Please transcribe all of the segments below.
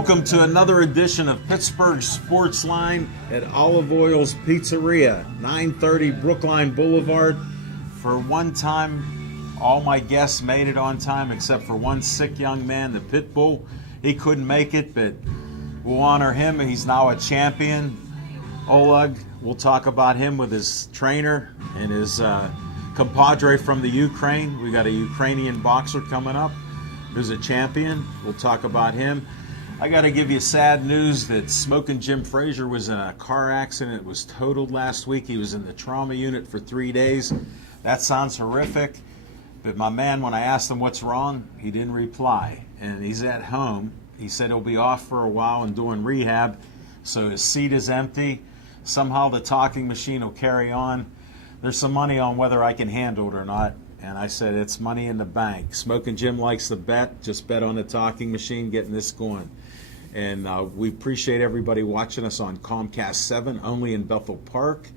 Welcome to another edition of Pittsburgh Sports Line at Olive Oil's Pizzeria, 930 Brookline Boulevard. For one time, all my guests made it on time except for one sick young man, the Pit Bull. He couldn't make it, but we'll honor him. He's now a champion. Oleg, we'll talk about him with his trainer and his compadre from the Ukraine. We got a Ukrainian boxer coming up who's a champion. We'll talk about him. I got to give you sad news that Smoking Jim Frazier was in a car accident. It was totaled last week. He was in the trauma unit for 3 days. That sounds horrific. But my man, when I asked him what's wrong, he didn't reply. And he's at home. He said he'll be off for a while and doing rehab. So his seat is empty. Somehow the talking machine will carry on. There's some money on whether I can handle it or not. And I said, it's money in the bank. Smoking Jim likes to bet. Just bet on the talking machine, getting this going. And we appreciate everybody watching us on Comcast 7, only in Bethel Park.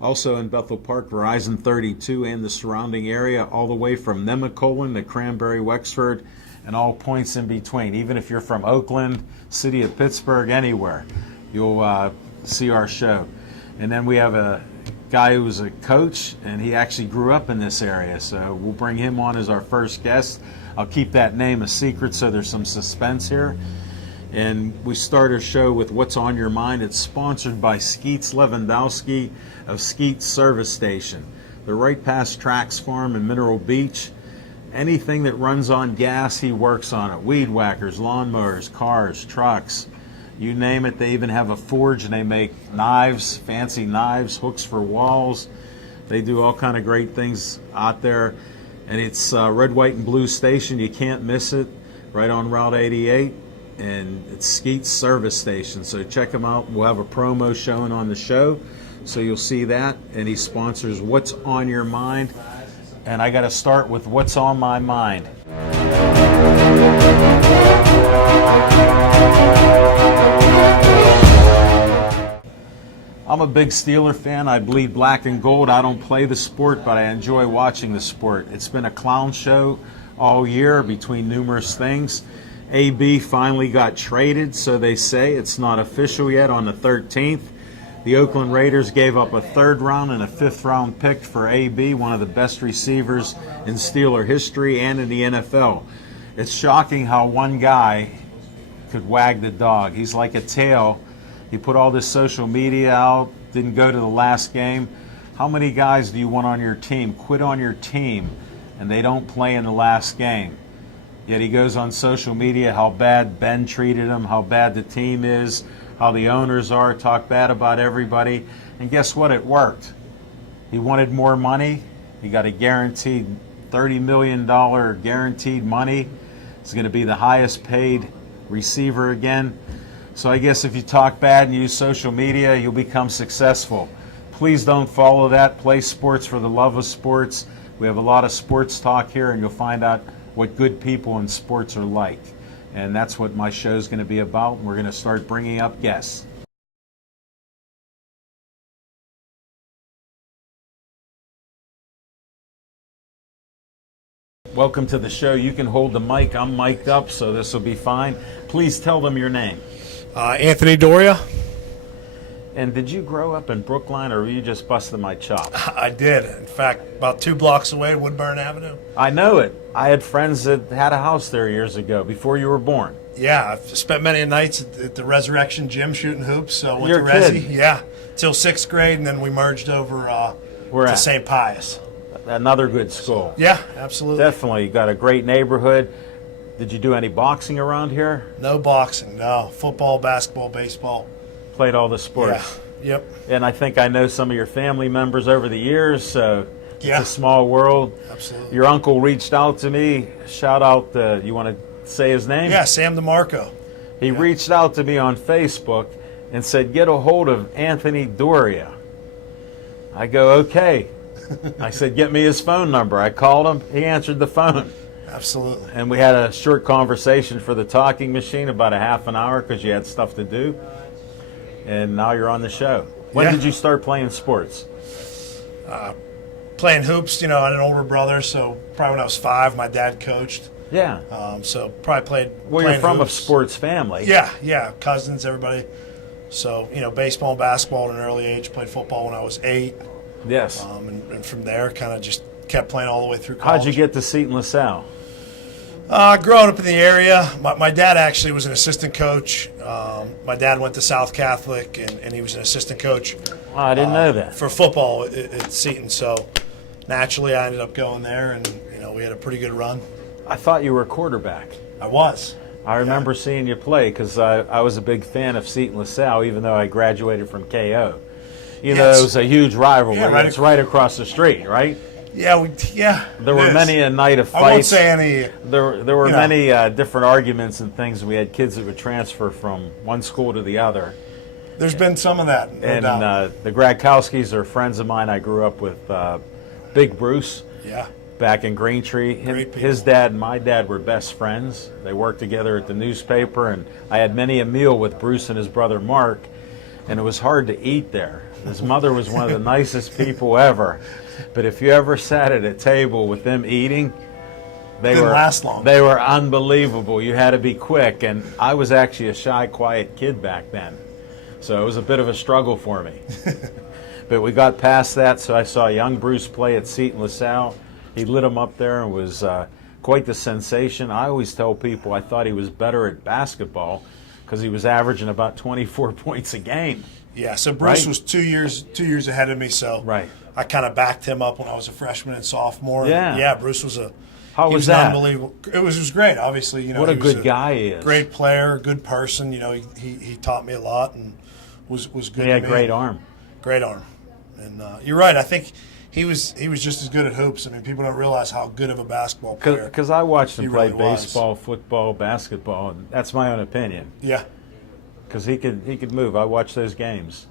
Also in Bethel Park, Verizon 32 and the surrounding area, all the way from Nemacolin to Cranberry, Wexford, and all points in between. Even if you're from Oakland, city of Pittsburgh, anywhere, you'll see our show. And then we have a guy who's a coach, and he actually grew up in this area, so we'll bring him on as our first guest. I'll keep that name a secret so there's some suspense here. And we start our show with What's on Your Mind. It's sponsored by Skeets Lewandowski of Skeets Service Station. They're right past Trax Farm in Mineral Beach. Anything that runs on gas, he works on it. Weed whackers, lawnmowers, cars, trucks, you name it. They even have a forge, and they make knives, fancy knives, hooks for walls. They do all kind of great things out there. And it's Red, White, and Blue Station. You can't miss it, right on Route 88. And it's Skeets Service Station, so check him out. We'll have a promo showing on the show, so you'll see that. And he sponsors What's on Your Mind. And I got to start with What's on My Mind. I'm a big Steeler fan. I bleed black and gold. I don't play the sport, but I enjoy watching the sport. It's been a clown show all year between numerous things. AB finally got traded, so they say. It's not official yet. On the 13th, the Oakland Raiders gave up a third round and a fifth round pick for AB, one of the best receivers in Steeler history and in the NFL. It's shocking how one guy could wag the dog. He's like a tail. He put all this social media out, didn't go to the last game. How many guys do you want on your team quit on your team and they don't play in the last game? Yet he goes on social media how bad Ben treated him, how bad the team is, how the owners are, talk bad about everybody. And guess what? It worked. He wanted more money. He got a guaranteed $30 million guaranteed money. He's going to be the highest paid receiver again. So I guess if you talk bad and use social media, you'll become successful. Please don't follow that. Play sports for the love of sports. We have a lot of sports talk here, and you'll find out what good people in sports are like. And that's what my show is going to be about. We're going to start bringing up guests. Welcome to the show. You can hold the mic. I'm mic'd up, so this will be fine. Please tell them your name. Anthony Doria. And did you grow up in Brookline, or were you just busting my chops? I did. In fact, about 2 blocks away, Woodburn Avenue. I know it. I had friends that had a house there years ago, before you were born. Yeah, I've spent many nights at the Resurrection Gym shooting hoops. So went You're to a Resi. kid. Yeah, till 6th grade, and then we merged over Where to at? St. Pius. Another good school. Yeah, absolutely. Definitely. You got a great neighborhood. Did you do any boxing around here? No boxing, no. Football, basketball, baseball. Played all the sports. Yeah, yep. And I think I know some of your family members over the years, so Yeah. it's a small world. Absolutely. Your uncle reached out to me. Shout out, you want to say his name? Yeah, Sam DeMarco. He reached out to me on Facebook and said, get a hold of Anthony Doria. I go, okay. I said, get me his phone number. I called him. He answered the phone. Absolutely. And we had a short conversation for the talking machine, about a half an hour, because you had stuff to do. And now you're on the show. When Yeah. did you start playing sports? Playing hoops, I had an older brother, so probably when I was 5, my dad coached. Yeah. So probably played. Well, you're playing from a hoops. sports family. Yeah, cousins, everybody. So baseball and basketball at an early age. Played football when I was 8, Yes. and from there, kind of just kept playing all the way through college. How'd you get to Seton LaSalle? Growing up in the area, my dad actually was an assistant coach. My dad went to South Catholic, and he was an assistant coach Oh, I didn't know that. for football at Seton. So naturally, I ended up going there, and we had a pretty good run. I thought you were a quarterback. I was. I remember seeing you play because I was a big fan of Seton LaSalle, even though I graduated from KO. You know, Yes. it was a huge rivalry. Yeah, right It's right across the street, right? Yeah, There were many a night of I won't fights. say any. There were many different arguments and things. We had kids that would transfer from one school to the other. There's been some of that, no And doubt. the Gradkowskis are friends of mine. I grew up with Big Bruce Yeah. back in Greentree. Great people. His dad and my dad were best friends. They worked together at the newspaper, and I had many a meal with Bruce and his brother Mark, and it was hard to eat there. His mother was one of the nicest people ever, but if you ever sat at a table with them eating, Didn't last long. They were unbelievable. You had to be quick, and I was actually a shy, quiet kid back then, so it was a bit of a struggle for me. But we got past that, so I saw young Bruce play at Seton LaSalle. He lit him up there and was quite the sensation. I always tell people I thought he was better at basketball because he was averaging about 24 points a game. Yeah, so Bruce Right. was 2 years ahead of me, so Right. I kind of backed him up when I was a freshman and sophomore. And Yeah. Bruce was How he was an that? unbelievable. It was great. Obviously, What a he was good guy he is. Great player, good person. He taught me a lot and was good. He to had me. great arm. Great arm, and you're right. I think he was just as good at hoops. I mean, people don't realize how good of a basketball player. Because I watched him He play really was. baseball, football, basketball, and that's my own opinion. Yeah, Because he could move. I watched those games.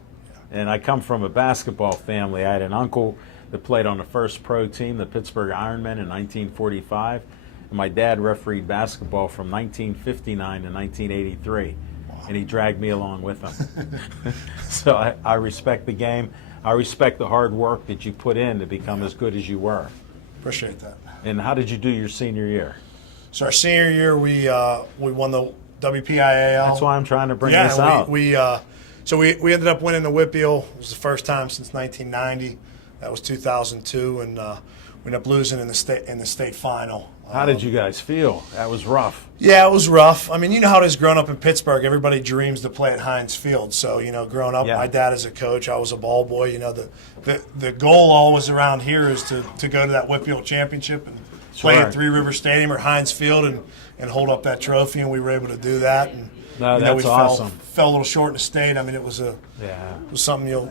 And I come from a basketball family. I had an uncle that played on the first pro team, the Pittsburgh Ironmen, in 1945. And my dad refereed basketball from 1959 to 1983. And he dragged me along with him. So I respect the game. I respect the hard work that you put in to become as good as you were. appreciate that. And how did you do your senior year? So our senior year, we won the WPIAL. That's why I'm trying to bring this out. we ended up winning the Whitfield. It was the first time since 1990. That was 2002, and we ended up losing in the state final. How did you guys feel? That was rough. Yeah, it was rough. I mean, you know how it is growing up in Pittsburgh. Everybody dreams to play at Heinz Field. So, growing up, Yeah. my dad is a coach. I was a ball boy. The goal always around here is to go to that Whitfield championship and play Sure. at Three River Stadium or Heinz Field and hold up that trophy. And we were able to do that. And No, we that's awesome. fell a little short in the state. I mean, it was Yeah. something you'll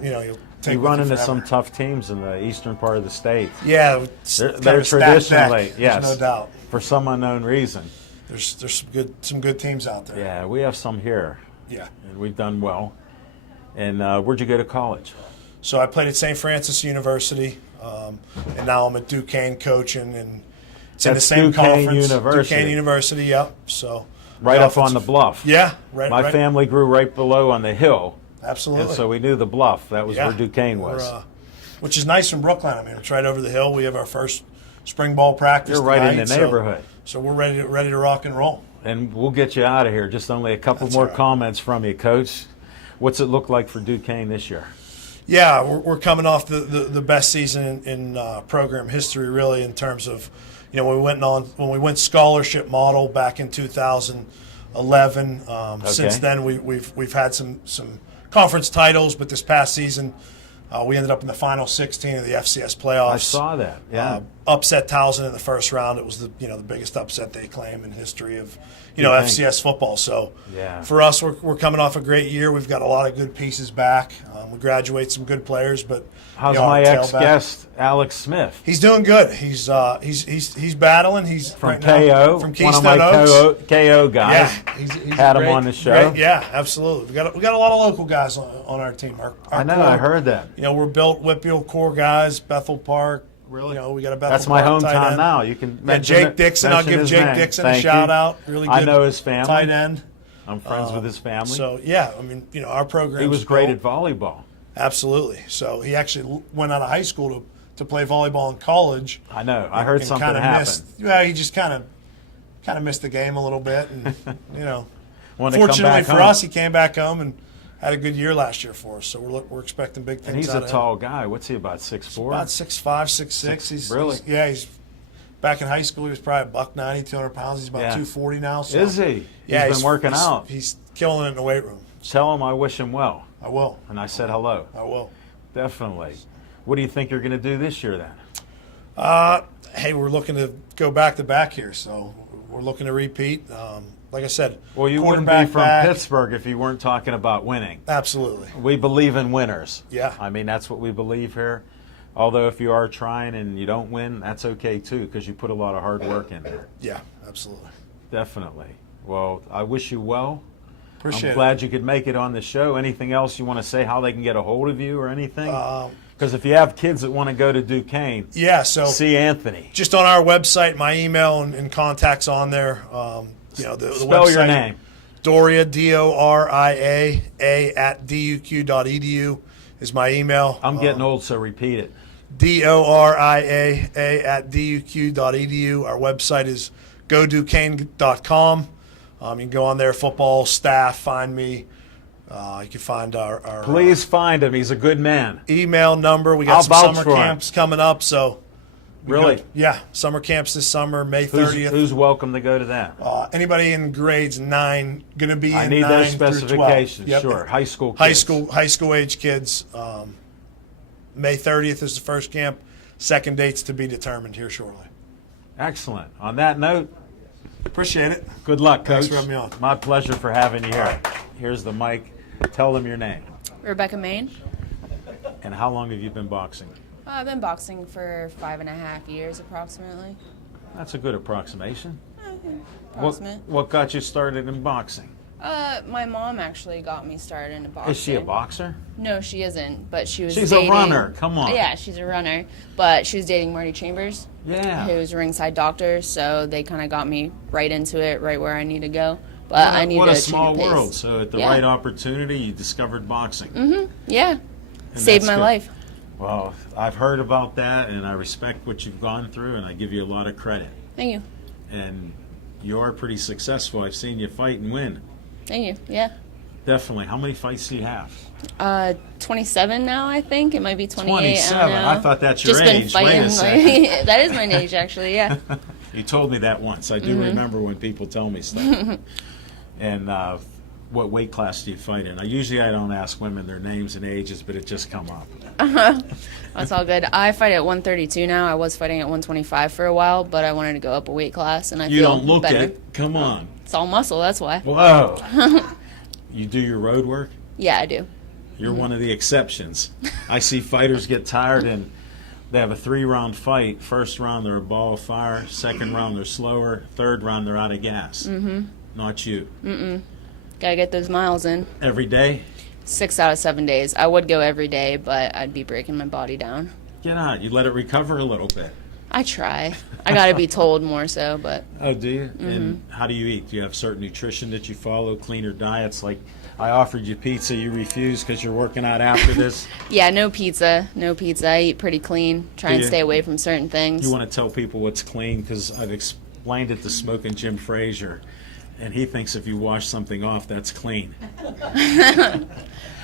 take You with run you into forever. some tough teams in the eastern part of the state. Yeah, it's They're kind of a stacked traditionally, deck. yes, There's no doubt. for some unknown reason. There's some good teams out there. Yeah, we have some here, Yeah. and we've done well. And where'd you go to college? So I played at St. Francis University, and now I'm at Duquesne coaching, and it's in the That's same Duquesne conference. University. Duquesne University, yep. So Right up on the bluff. Yeah, right. My right. family grew right below on the hill, Absolutely. and so we knew the bluff. That was Yeah. where Duquesne was. We're, which is nice from Brooklyn. I mean, it's right over the hill. We have our first spring ball practice. You're right in tonight, the neighborhood. So we're ready to rock and roll. And we'll get you out of here. Just only a couple That's more all right. comments from you, Coach. What's it look like for Duquesne this year? Yeah, we're coming off the best season in program history, really, in terms of, when we went scholarship model back in 2011. Since then, we've had some conference titles, but this past season, we ended up in the final 16 of the FCS playoffs. I saw that. Yeah. Upset Towson in the first round. It was the biggest upset they claim in history of think? FCS football. So Yeah. for us, we're coming off a great year. We've got a lot of good pieces back. We graduate some good players, but How's our my tailback- ex-guest, Alex Smith? He's doing good. He's battling. He's From right now KO, from one Keystone of my Oaks. KO guys. Yeah, he's Had a him great- on the show. great- yeah, absolutely. We got a lot of local guys on our team. Our I know, core- I heard that. We're built Whitfield core guys. Bethel Park. Really? We got a Bethel. That's my Park tight hometown end. now. You can Yeah, mention Jake it- Dixon. I'll mention give his Jake name. Dixon a Thank shout you. out. Really good. I know his family. Tight end. I'm friends with his family. So yeah, I mean, our program. He was great at volleyball. Absolutely. So he actually went out of high school to play volleyball in college. I know. I heard and something kinda happened. missed. Yeah, he just kind of kind of missed the game a little bit, and Want to come fortunately back for home. us, he came back home and had a good year last year for us. So we're expecting big things. And he's out a of tall guy. What's he, about 6'4"? About 6'5", 6'6". Really? He's back in high school. He was probably $190, 200 pounds. He's about 240 now. So. Is he? Yeah, he's been working out. He's killing it in the weight room. Tell him I wish him well. I will. And I said hello. I will. Definitely. What do you think you're going to do this year then? Hey, we're looking to go back to back here, so we're looking to repeat. Like I said, Well, you wouldn't be quarterback from back. Pittsburgh if you weren't talking about winning. Absolutely. We believe in winners. Yeah. I mean, that's what we believe here. Although if you are trying and you don't win, that's okay too, because you put a lot of hard work in there. Yeah, absolutely. Definitely. Well, I wish you well. Appreciate I'm glad you could make it on the show. Anything else you want to say, how they can get a hold of you or anything? Because if you have kids that want to go to Duquesne, Yeah, so see Anthony. just on our website, my email and contacts on there. The Spell website, your name. Doria, Doria, at duq.edu is my email. I'm getting old, so repeat it. Doria at duq.edu. Our website is goduquesne.com. You can go on there, football staff, find me. You can find our Please find him. He's a good man. email number. We got I'll some vouch summer for him. camps coming up, so Really? yeah, summer camps this summer, May Who's, 30th. who's welcome to go to that? Anybody in grades 9 going to be I in need 9 those through 12. specifications. Yep. Sure. High school kids. High school age kids. May 30th is the first camp. Second date's to be determined here shortly. Excellent. On that note, Appreciate it. good luck, Coach. Thanks for having me on. My pleasure for having you here. All right. Here's the mic. Tell them your name. Rebecca Main. And how long have you been boxing? I've been boxing for 5.5 years approximately. That's a good approximation. Approximate. What got you started in boxing? My mom actually got me started into boxing. Is she a boxer? No, she isn't, but she was She's dating... a runner. Come on. Yeah, she's a runner, but she was dating Marty Chambers, Yeah. who's a ringside doctor, so they kind of got me right into it, right where I need to go. But I needed What to a change small the pace. world. So at the Yeah. right opportunity, you discovered boxing. Yeah, And saved that's my good. life. Well, I've heard about that, and I respect what you've gone through, and I give you a lot of credit. Thank you. And you are pretty successful. I've seen you fight and win. Thank you. Yeah. Definitely. How many fights do you have? 27 now, I think. It might be 28. 27. I don't know. I thought that's your Just age. been Wait a fighting. second. That is my age, actually. Yeah. You told me that once. I do remember when people tell me stuff. And what weight class do you fight in? Usually I don't ask women their names and ages, but it just come up. That's all good. I fight at 132 now. I was fighting at 125 for a while, but I wanted to go up a weight class, and I You feel don't look better. it. Come on. It's all muscle. That's why. Whoa. You do your road work? Yeah, I do. You're one of the exceptions. I see fighters get tired and they have a 3-round fight. First round, they're a ball of fire. Second round, they're slower. Third round, they're out of gas. Not you. Gotta get those miles in. Every day? 6 out of 7 days. I would go every day, but I'd be breaking my body down. Get out. You let it recover a little bit. I try. I gotta be told more so, but Oh, do you? And how do you eat? Do you have certain nutrition that you follow, cleaner diets? Like I offered you pizza, you refused because you're working out after this. yeah, no pizza. No pizza. I eat pretty clean. Try Do and you? stay away from certain things. You want to tell people what's clean? Because I've explained it to Smoking Jim Frazier, and he thinks if you wash something off, that's clean. I'm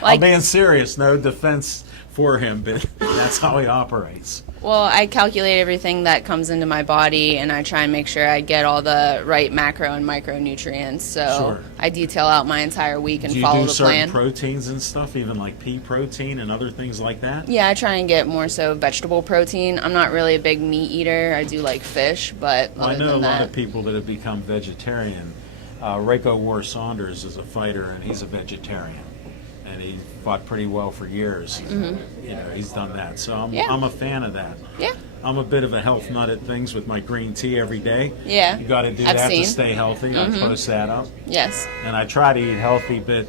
Like- being serious. No defense for him, but that's how he operates. Well, I calculate everything that comes into my body, and I try and make sure I get all the right macro and micronutrients. So Sure. I detail out my entire week and Do you follow do the certain plan. proteins and stuff, even like pea protein and other things like that? Yeah, I try and get more so vegetable protein. I'm not really a big meat eater. I do like fish, but I other know a than lot that, of people that have become vegetarian. Rako War Saunders is a fighter, and he's a vegetarian, and he fought pretty well for years. You know, he's done that, so Mm-hmm. Yeah. I'm a fan of that. yeah, I'm a bit of a health nut at things with my green tea every day. yeah. You got to do I've that seen. to stay healthy. I post that up, Yes. and I try to eat healthy, but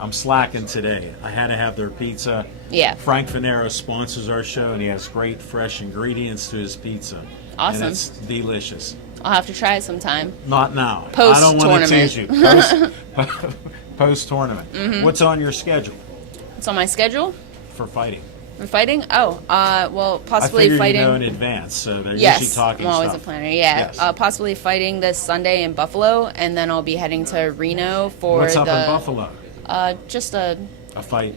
I'm slacking today. I had to have their pizza. Yeah. Frank Fanero sponsors our show, and he has great fresh ingredients to his pizza. Awesome. And it's delicious. I'll have to try it sometime. Not now. I don't want to Post-tournament. tease you. Post tournament. What's on your schedule It's on my schedule. for fighting? For fighting? Oh, well, I possibly figure fighting. you know in advance, so they're usually Yes, talking I'm always stuff. a planner. Yeah, Yes. possibly fighting this Sunday in Buffalo, and then I'll be heading to Reno for What's the. up in Buffalo? Just a A fight?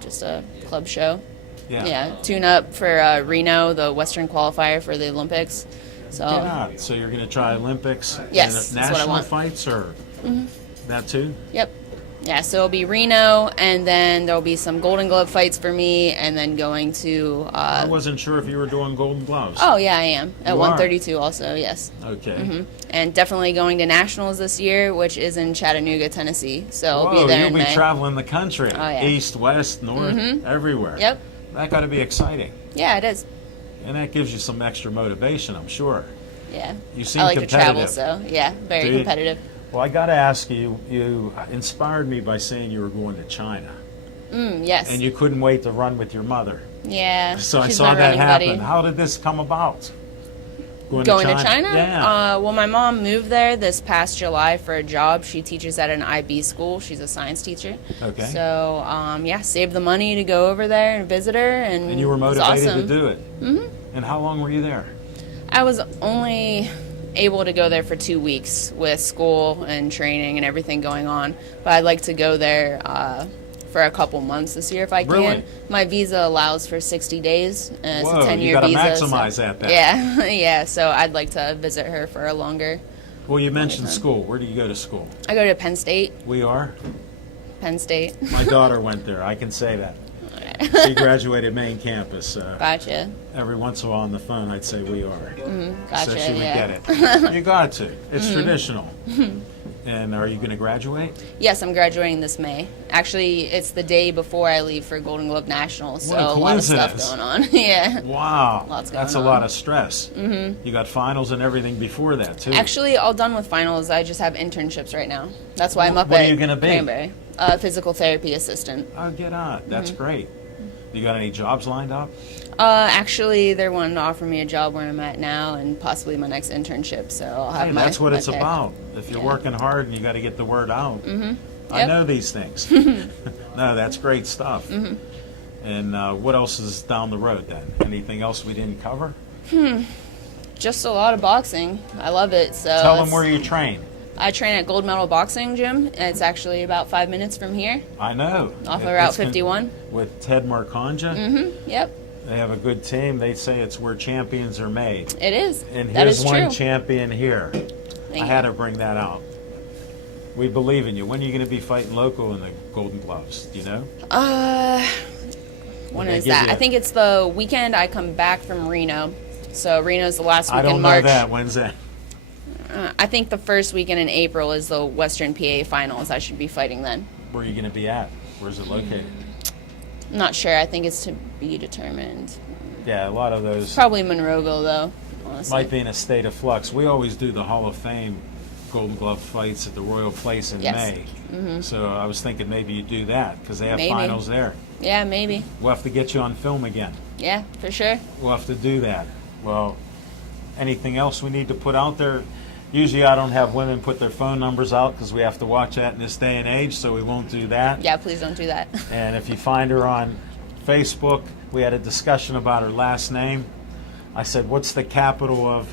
just a club show. Yeah. Yeah, tune up for Reno, the Western qualifier for the Olympics. So Yeah. So you're going to try Olympics? Yes, and that's what I national want. fights, or that too? yep. Yeah, so it'll be Reno, and then there'll be some Golden Glove fights for me, and then going to. I wasn't sure if you were doing Golden Gloves. Oh yeah, I am at You are? 132 also. Yes. Okay. And definitely going to nationals this year, which is in Chattanooga, Tennessee. So I'll Whoa, be there you'll in be May. traveling the country. Oh, yeah. East, west, north, everywhere. Yep. That got to be exciting. Yeah, it is. And that gives you some extra motivation, I'm sure. Yeah. You seem I like to travel, competitive. so yeah, very Do you? competitive. Well, I got to ask you, you inspired me by saying you were going to China. Yes. And you couldn't wait to run with your mother. Yeah. So I she's saw my that running happen. buddy. How did this come about? Going Going to China? Yeah. Well, my mom moved there this past July for a job. She teaches at an IB school. She's a science teacher. Okay. So, saved the money to go over there and visit her, And you were it was motivated awesome. to do it. Mm-hmm. And how long were you there? I was only able to go there for 2 weeks with school and training and everything going on, but I'd like to go there for a couple months this year if I can. Really? My visa allows for 60 days. It's Whoa, a 10-year you gotta visa. maximize that then. Yeah, yeah. So I'd like to visit her for a longer. Well, you mentioned school. Where do you go to school? I go to Penn State. We are. Penn State. My daughter went there. I can say that. She graduated main campus. Gotcha. Every once in a while on the phone, I'd say we are. Gotcha. So she would yeah. get it. You got to. It's traditional. And are you going to graduate? Yes, I'm graduating this May. Actually, it's the day before I leave for Golden Globe Nationals, so What a a lot of stuff coincidence. going on. Yeah. Wow. Lots going That's a on. lot of stress. You got finals and everything before that, too. Actually, all done with finals. I just have internships right now. That's why I'm up What are at you gonna be? Cranberry. Physical therapy assistant. Oh, get on. That's great. You got any jobs lined up? Actually, they're wanting to offer me a job where I'm at now and possibly my next internship. So I'll have Hey, my. that's what my it's pick. about. If you're Yeah. working hard and you got to get the word out. I Yep. know these things. No, that's great stuff. And what else is down the road then? Anything else we didn't cover? Just a lot of boxing. I love it. So Tell them it's- where you train. I train at Gold Medal Boxing Gym. It's actually about 5 minutes from here, I know. off of It- Route it's been- 51. With Ted Marconja. Yep, They have a good team. They say it's where champions are made. it is. And That here's is one true. champion here. Thank I had you. to bring that out. We believe in you. When are you going to be fighting local in the Golden Gloves? Do you know? When they is give that? you- I think it's the weekend I come back from Reno. So Reno's the last week I don't in know March. that. When's that? I think the first weekend in April is the Western PA Finals. I should be fighting then. Where are you going to be at? Where's it located? I'm not sure. I think it's to be determined. Yeah, a lot of those Probably Monroeville, though, honestly. might be in a state of flux. We always do the Hall of Fame Golden Glove fights at the Royal Place in Yes. May. So I was thinking maybe you do that because they have Maybe. finals there. Yeah, maybe. We'll have to get you on film again. Yeah, for sure. We'll have to do that. Well, anything else we need to put out there? Usually I don't have women put their phone numbers out because we have to watch that in this day and age, so we won't do that. Yeah, please don't do that. And if you find her on Facebook, we had a discussion about her last name. I said, what's the capital of?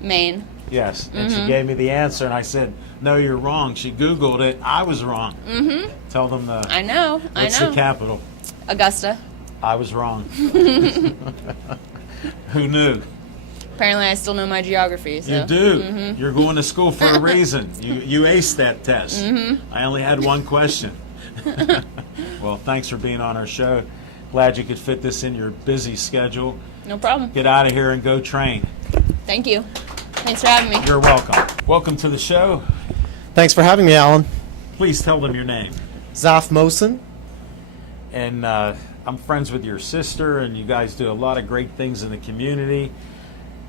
Maine. Yes. And she gave me the answer, and I said, no, you're wrong. She Googled it. I was wrong. Tell them I know. what's I know. the capital. Augusta. I was wrong. Who knew? Apparently, I still know my geography. So. You do. You're going to school for a reason. You aced that test. I only had one question. Well, thanks for being on our show. Glad you could fit this in your busy schedule. No problem. Get out of here and go train. Thank you. Thanks for having me. You're welcome. Welcome to the show. Thanks for having me, Alan. Please tell them your name. Zaf Mosen. And I'm friends with your sister, and you guys do a lot of great things in the community.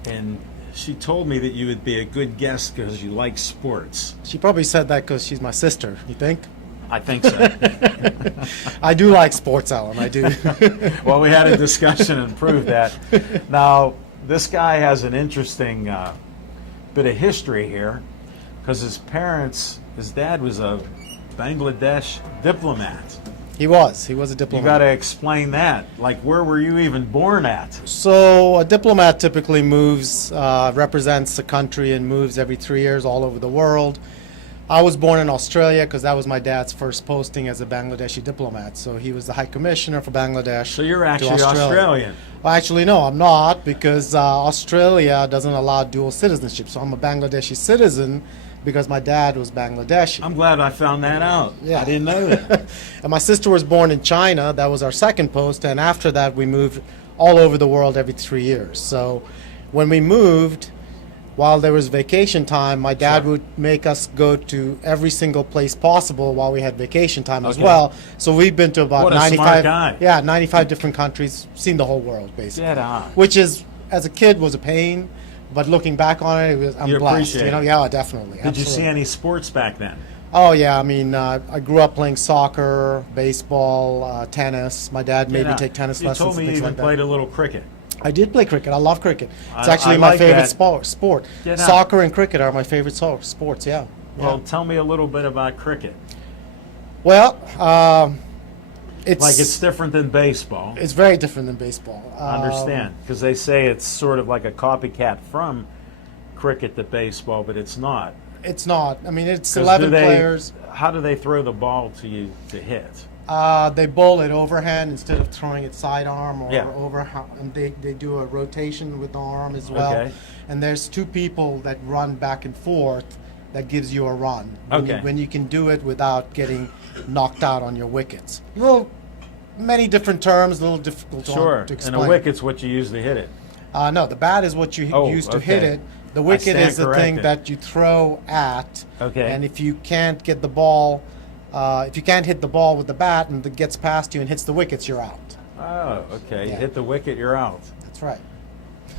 And she told me that you would be a good guest because you like sports. She probably said that because she's my sister, you think? I think so. I do like sports, Alan, I do. Well, we had a discussion and proved that. Now, this guy has an interesting bit of history here because his dad was a Bangladesh diplomat. He was a You diplomat. got to explain that. Like, where were you even born at? So a diplomat typically moves, represents the country and moves every 3 years all over the world. I was born in Australia because that was my dad's first posting as a Bangladeshi diplomat. So he was the High Commissioner for Bangladesh. So you're to actually Australia. Australian. Well, actually, no, I'm not because Australia doesn't allow dual citizenship. So I'm a Bangladeshi citizen because my dad was Bangladeshi. I'm glad I found that out. Yeah. I didn't know that. And my sister was born in China. That was our second post. And after that, we moved all over the world every 3 years. So when we moved, while there was vacation time, my dad Sure. would make us go to every single place possible while we had vacation time as Okay. well. So we've been to about What a smart 95, guy. yeah, 95 different countries, seen the whole world basically. Dead on. Which is, as a kid, was a pain, but looking back on it, I'm You blessed. appreciate You know, it. yeah, definitely. Did you see absolutely. any sports back then? Oh yeah, I mean, I grew up playing soccer, baseball, tennis. My dad made me Yeah. take tennis You lessons told me and you things even like that. played a little cricket. I did play cricket. I love cricket. It's I actually my like favorite that. sport. Get out. Soccer and cricket are my favorite sports. Yeah. Well, Yeah. tell me a little bit about cricket. Well, it's Like, it's different than baseball. it's very different than baseball. I understand, because they say it's sort of like a copycat from cricket to baseball, but it's not. It's not. I mean, it's 'Cause 11 players. How do they throw the ball to you to hit? They bowl it overhand instead of throwing it sidearm or Yeah. overhand. And they do a rotation with the arm as well. Okay. And there's two people that run back and forth that gives you a run. Okay. When you can do it without getting knocked out on your wickets. Well, many different terms, a little difficult Sure. to And explain. a wicket's what you use to hit it. No, the bat is what you Oh, use to hit okay. it. The wicket stand is the corrected. thing that you throw at. Okay. And if you can't get the ball, if you can't hit the ball with the bat and it gets past you and hits the wickets, you're out. Oh, okay. Yeah. Hit the wicket, you're out. That's right.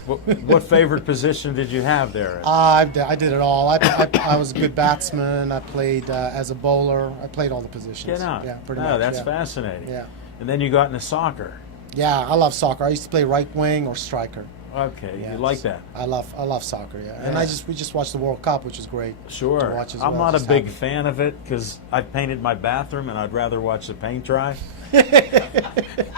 What favorite position did you have there? I did it all. I was a good batsman. I played as a bowler. I played all the positions. Get out. Yeah, pretty No, much. that's yeah. fascinating. Yeah. And then you got into soccer. Yeah, I love soccer. I used to play right wing or striker. Okay, Yeah, you like that. I love soccer. Yeah, and Yeah. we just watched the World Cup, which is great. Sure. To watch as I'm well. not a Just big happy. fan of it because I've painted my bathroom and I'd rather watch the paint dry.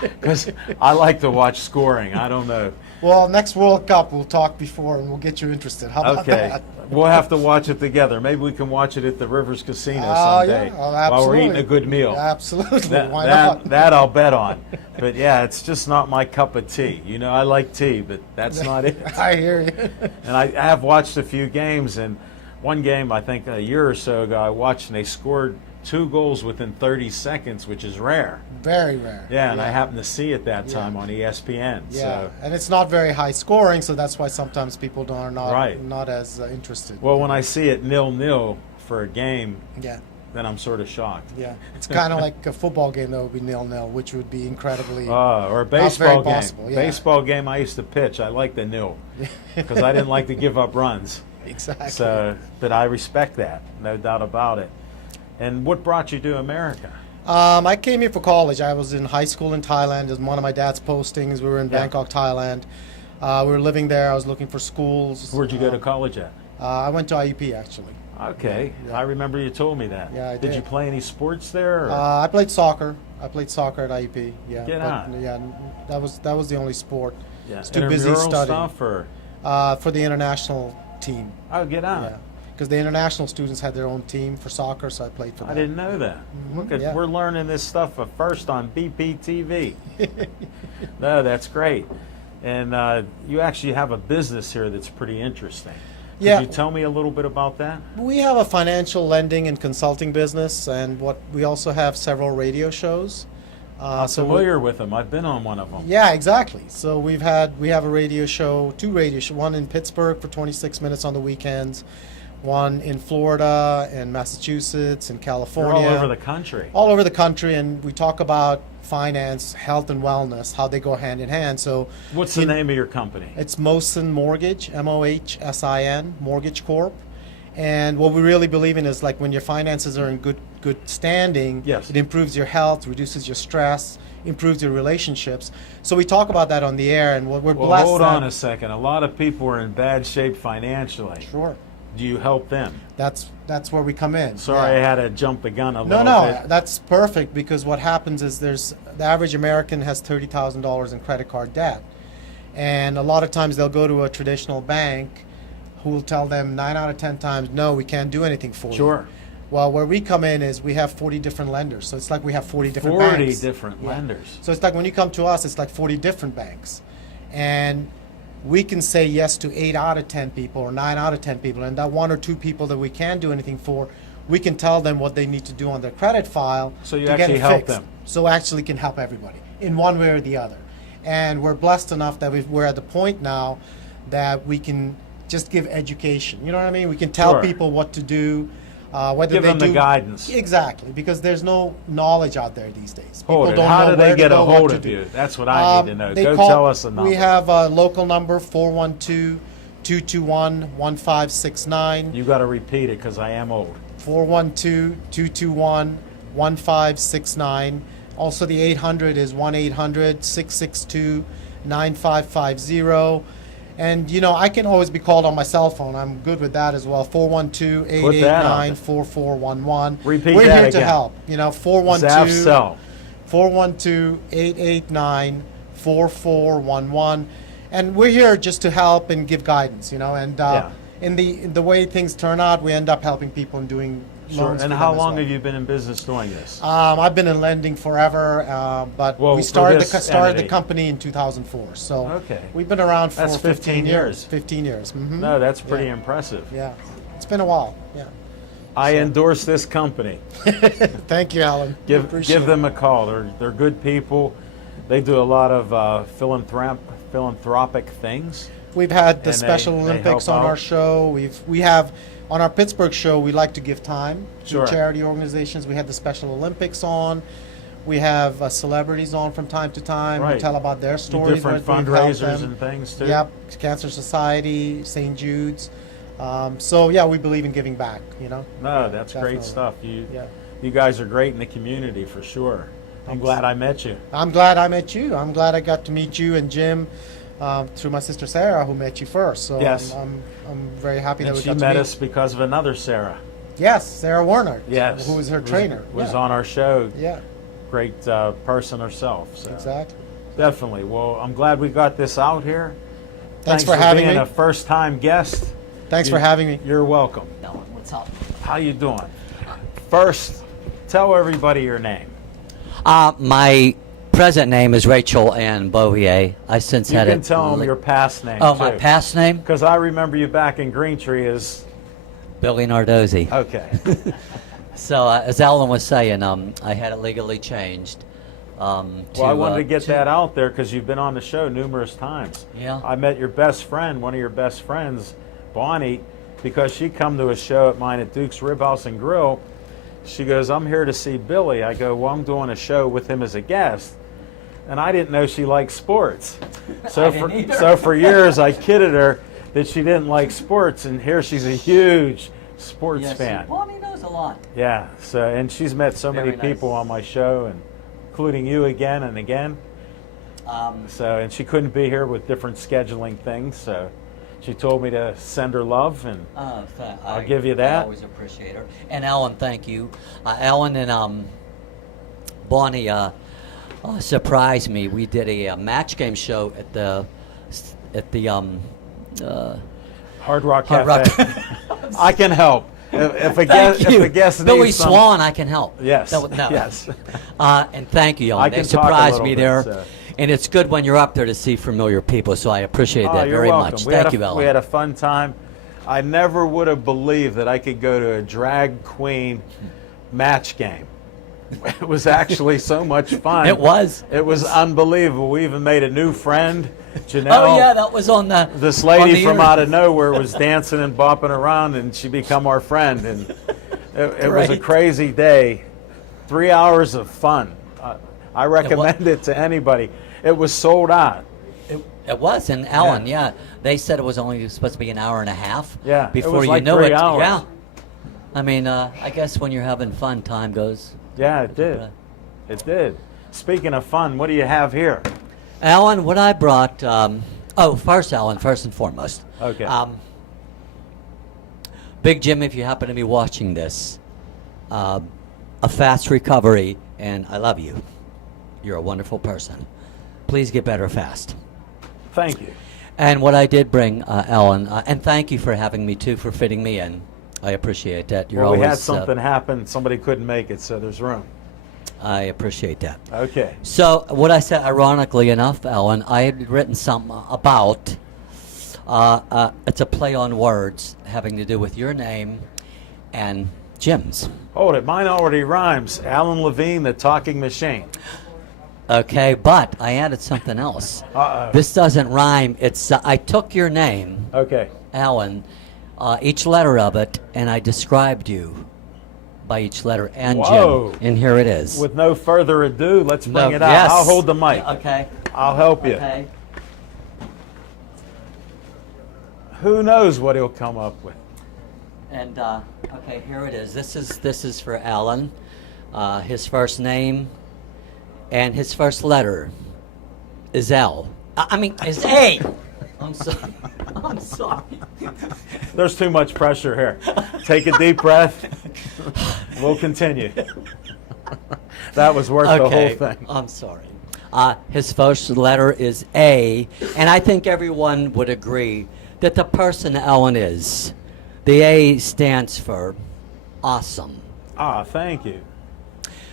Because I like to watch scoring. I don't know. Well, next World Cup we'll talk before and we'll get you interested. How about Okay. that? We'll have to watch it together. Maybe we can watch it at the Rivers Casino Oh, someday yeah. Oh, while we're eating absolutely. a good meal. Absolutely. That, Why that, not? that I'll bet on. But yeah, it's just not my cup of tea. You know, I like tea, but that's not it. I hear you. And I have watched a few games, and one game I think a year or so ago I watched, and they scored 2 goals within 30 seconds, which is rare. Very rare. Yeah, and I happened to see it that time Yeah. on ESPN. Yeah, So, and it's not very high scoring, so that's why sometimes people are not Right. not as interested. well, when I see it 0-0 for a game, Yeah, then I'm sort of shocked. yeah. It's kind of like a football game that would be 0-0, which would be incredibly. Or a very baseball game. possible, yeah. Baseball game I used to pitch. I liked the 0 because I didn't like to give up runs. Exactly. So, but I respect that, no doubt about it. And what brought you to America? I came here for college. I was in high school in Thailand as one of my dad's postings. We were in Yeah. Bangkok, Thailand. We were living there. I was looking for schools. Where'd you go to college at? I went to IUP actually. Okay, Yeah. I remember you told me that. Yeah, I Did you did. play any sports there? Or? I played soccer. I played soccer at IUP. Yeah, Get but, on. yeah, that was the only sport. yeah. It's too busy Intramural studying. stuff, or For the international team. oh, get on. Yeah, because the international students had their own team for soccer, so I played for them. I didn't know that. Look at yeah. we're learning this stuff first on BPTV. No, that's great. And you actually have a business here that's pretty interesting. Yeah. Could you tell me a little bit about that? We have a financial lending and consulting business, and we also have several radio shows. I'm so we- familiar with them. I've been on one of them. Yeah, exactly. So we have a radio show, 2 radio shows, one in Pittsburgh for 26 minutes on the weekends, one in Florida and Massachusetts and You're California. all over the country. All over the country, and we talk about finance, health, and wellness, how they go hand in hand. So What's the name of your company? it's Mohsin Mortgage, Mohsin Mortgage Corp. And what we really believe in is like when your finances are in good standing, Yes. it improves your health, reduces your stress, improves your relationships. So we talk about that on the air, and we're Well, blessed. hold that- on a second. A lot of people are in bad shape financially. Sure. do you help them? That's where we come in. Sorry, Yeah. I had to jump the gun a No, little no, bit. that's perfect because what happens is the average American has $30,000 in credit card debt. And a lot of times they'll go to a traditional bank who will tell them 9 out of 10 times, no, we can't do anything for you. Sure. Well, where we come in is we have 40 different lenders. So it's like we have 40 different 40 banks. different Yeah. lenders. So it's like when you come to us, it's like 40 different banks. And we can say yes to 8 out of 10 people or 9 out of 10 people. And that 1 or 2 people that we can't do anything for, we can tell them what they need to do on their credit file So you to get actually it help fixed. them. So actually can help everybody in one way or the other. And we're blessed enough that we're at the point now that we can just give education. You know what I mean? We can tell Sure. people what to do. Whether Give they them the do, guidance. Exactly, because there's no knowledge out there these days. Hold it. don't How know do where they to get a go, what hold to of do. you? That's what I need to know. They Go call- tell us the number. We have a local number, 412-221-1569. You got to repeat it because I am old. 412-221-1569. Also, the 800 is 1-800-662-9550. And, you know, I can always be called on my cell phone. I'm good with that as well. 412-889-4411. Repeat We're that here to again. help. You know, 412 Zaf Cell. 412-889-4411. And we're here just to help and give guidance, you know. And Yeah. in the way things turn out, we end up helping people and doing Sure. loans And for how them as long well. have you been in business doing this? I've been in lending forever, but Well, we for started this started the entity. company in 2004. So Okay. we've been around for That's 15 years. 15 years. Hmm. No, that's pretty Yeah. impressive. Yeah, it's been a while. Yeah. I endorse this company. Thank you, Alan. Give Appreciate them a call. They're good people. They do a lot of philanthropic things. We've had the And Special they Olympics help on our out. show. We have on our Pittsburgh show. We like to give time Sure. to charity organizations. We had the Special Olympics on. We have celebrities on from time to time. Right. We tell about their Do stories. different what we've helped fundraisers them. and things too. Yep, Cancer Society, St. Jude's. So yeah, we believe in giving back. You know. No, that's Definitely. great stuff. Yeah. You guys are great in the community for sure. I'm Thanks. glad I met you. I'm glad I met you. I'm glad I got to meet you and Jim through my sister Sarah, who met you first. So Yes. I'm very happy And that we she got met to meet. us because of another Sarah. Yes, Sarah Warner. Yes. who was her trainer. Was Yeah. on our show. Yeah, Great person herself. So. exactly. Definitely. Well, I'm glad we got this out here. Thanks for having being me. a first-time guest. Thanks for having me. You're welcome. Ellen, what's up? How you doing? First, tell everybody your name. My present name is Rachel Ann Bovier. I since You had can it. tell them your past name. Oh, my past name? Because I remember you back in Green Tree as Billy Nardozzi. okay. So, as Ellen was saying, I had it legally changed. Well, I wanted to get that out there because you've been on the show numerous times. Yeah. I met your best friend, one of your best friends, Bonnie, because she come to a show at mine at Duke's Rib House and Grill. She goes, I'm here to see Billy. I go, well, I'm doing a show with him as a guest. And I didn't know she liked sports. So for years I kidded her that she didn't like sports, and here she's a huge sports fan. Bonnie knows a lot. Yeah. So and she's met so many Very nice. people on my show, and including you again and again. So and she couldn't be here with different scheduling things, so she told me to send her love, and I'll give you that. I always appreciate her. And Ellen, thank you. Ellen and Bonnie surprised me. We did a match game show at the Hard Rock Hard Cafe. Rock. I can help. If a guest, Thank you. if a guest Billy needs some- Swan, I can help. Yes. No. Yes. And thank you, Ellen. I They can talk a surprised little me bit, there. so. And it's good when you're up there to see familiar people, so I appreciate Oh, that you're very welcome. much. We had Thank a- you, Ellen. We had a fun time. I never would have believed that I could go to a drag queen match game. It was actually so much fun. It was. It was unbelievable. We even made a new friend, Janelle. Oh, yeah, that was on the. This on lady the from air. out of nowhere was dancing and bopping around, and she become our friend. And it was a Great. crazy day. 3 hours of fun. I recommend it to anybody. It was sold out. It was, and Ellen, yeah. They said it was only supposed to be an hour and a half. Yeah, it Before was you like knew 3 it. hours. Yeah. I mean, I guess when you're having fun, time goes. Yeah, it did. It did. Speaking of fun, what do you have here? Alan, what I brought. First, Alan, first and foremost. Okay. Big Jim, if you happen to be watching this, a fast recovery, and I love you. You're a wonderful person. Please get better fast. Thank you. And what I did bring, Ellen, and thank you for having me too, for fitting me in. I appreciate that. You're Well, we always. had something happen. Somebody couldn't make it, so there's room. I appreciate that. Okay. So what I said, ironically enough, Ellen, I had written something about. It's a play on words having to do with your name and Jim's. Hold it. Mine already rhymes. Alan Levine, the talking machine. Okay, but I added something else. Uh-oh. This doesn't rhyme. It's I took your name, Okay. Alan, each letter of it, and I described you by each letter and Whoa. Jim. And here it is. With no further ado, let's bring No, it out. yes. I'll hold the mic. Okay. I'll help you. Okay. Who knows what he'll come up with? And okay, here it is. This is for Alan. His first name and his first letter is L. I mean, is A. I'm sorry. I'm sorry. There's too much pressure here. Take a deep breath. We'll continue. That was worth the whole thing. I'm sorry. His first letter is A, and I think everyone would agree that the person Ellen is, the A stands for awesome. Ah, thank you.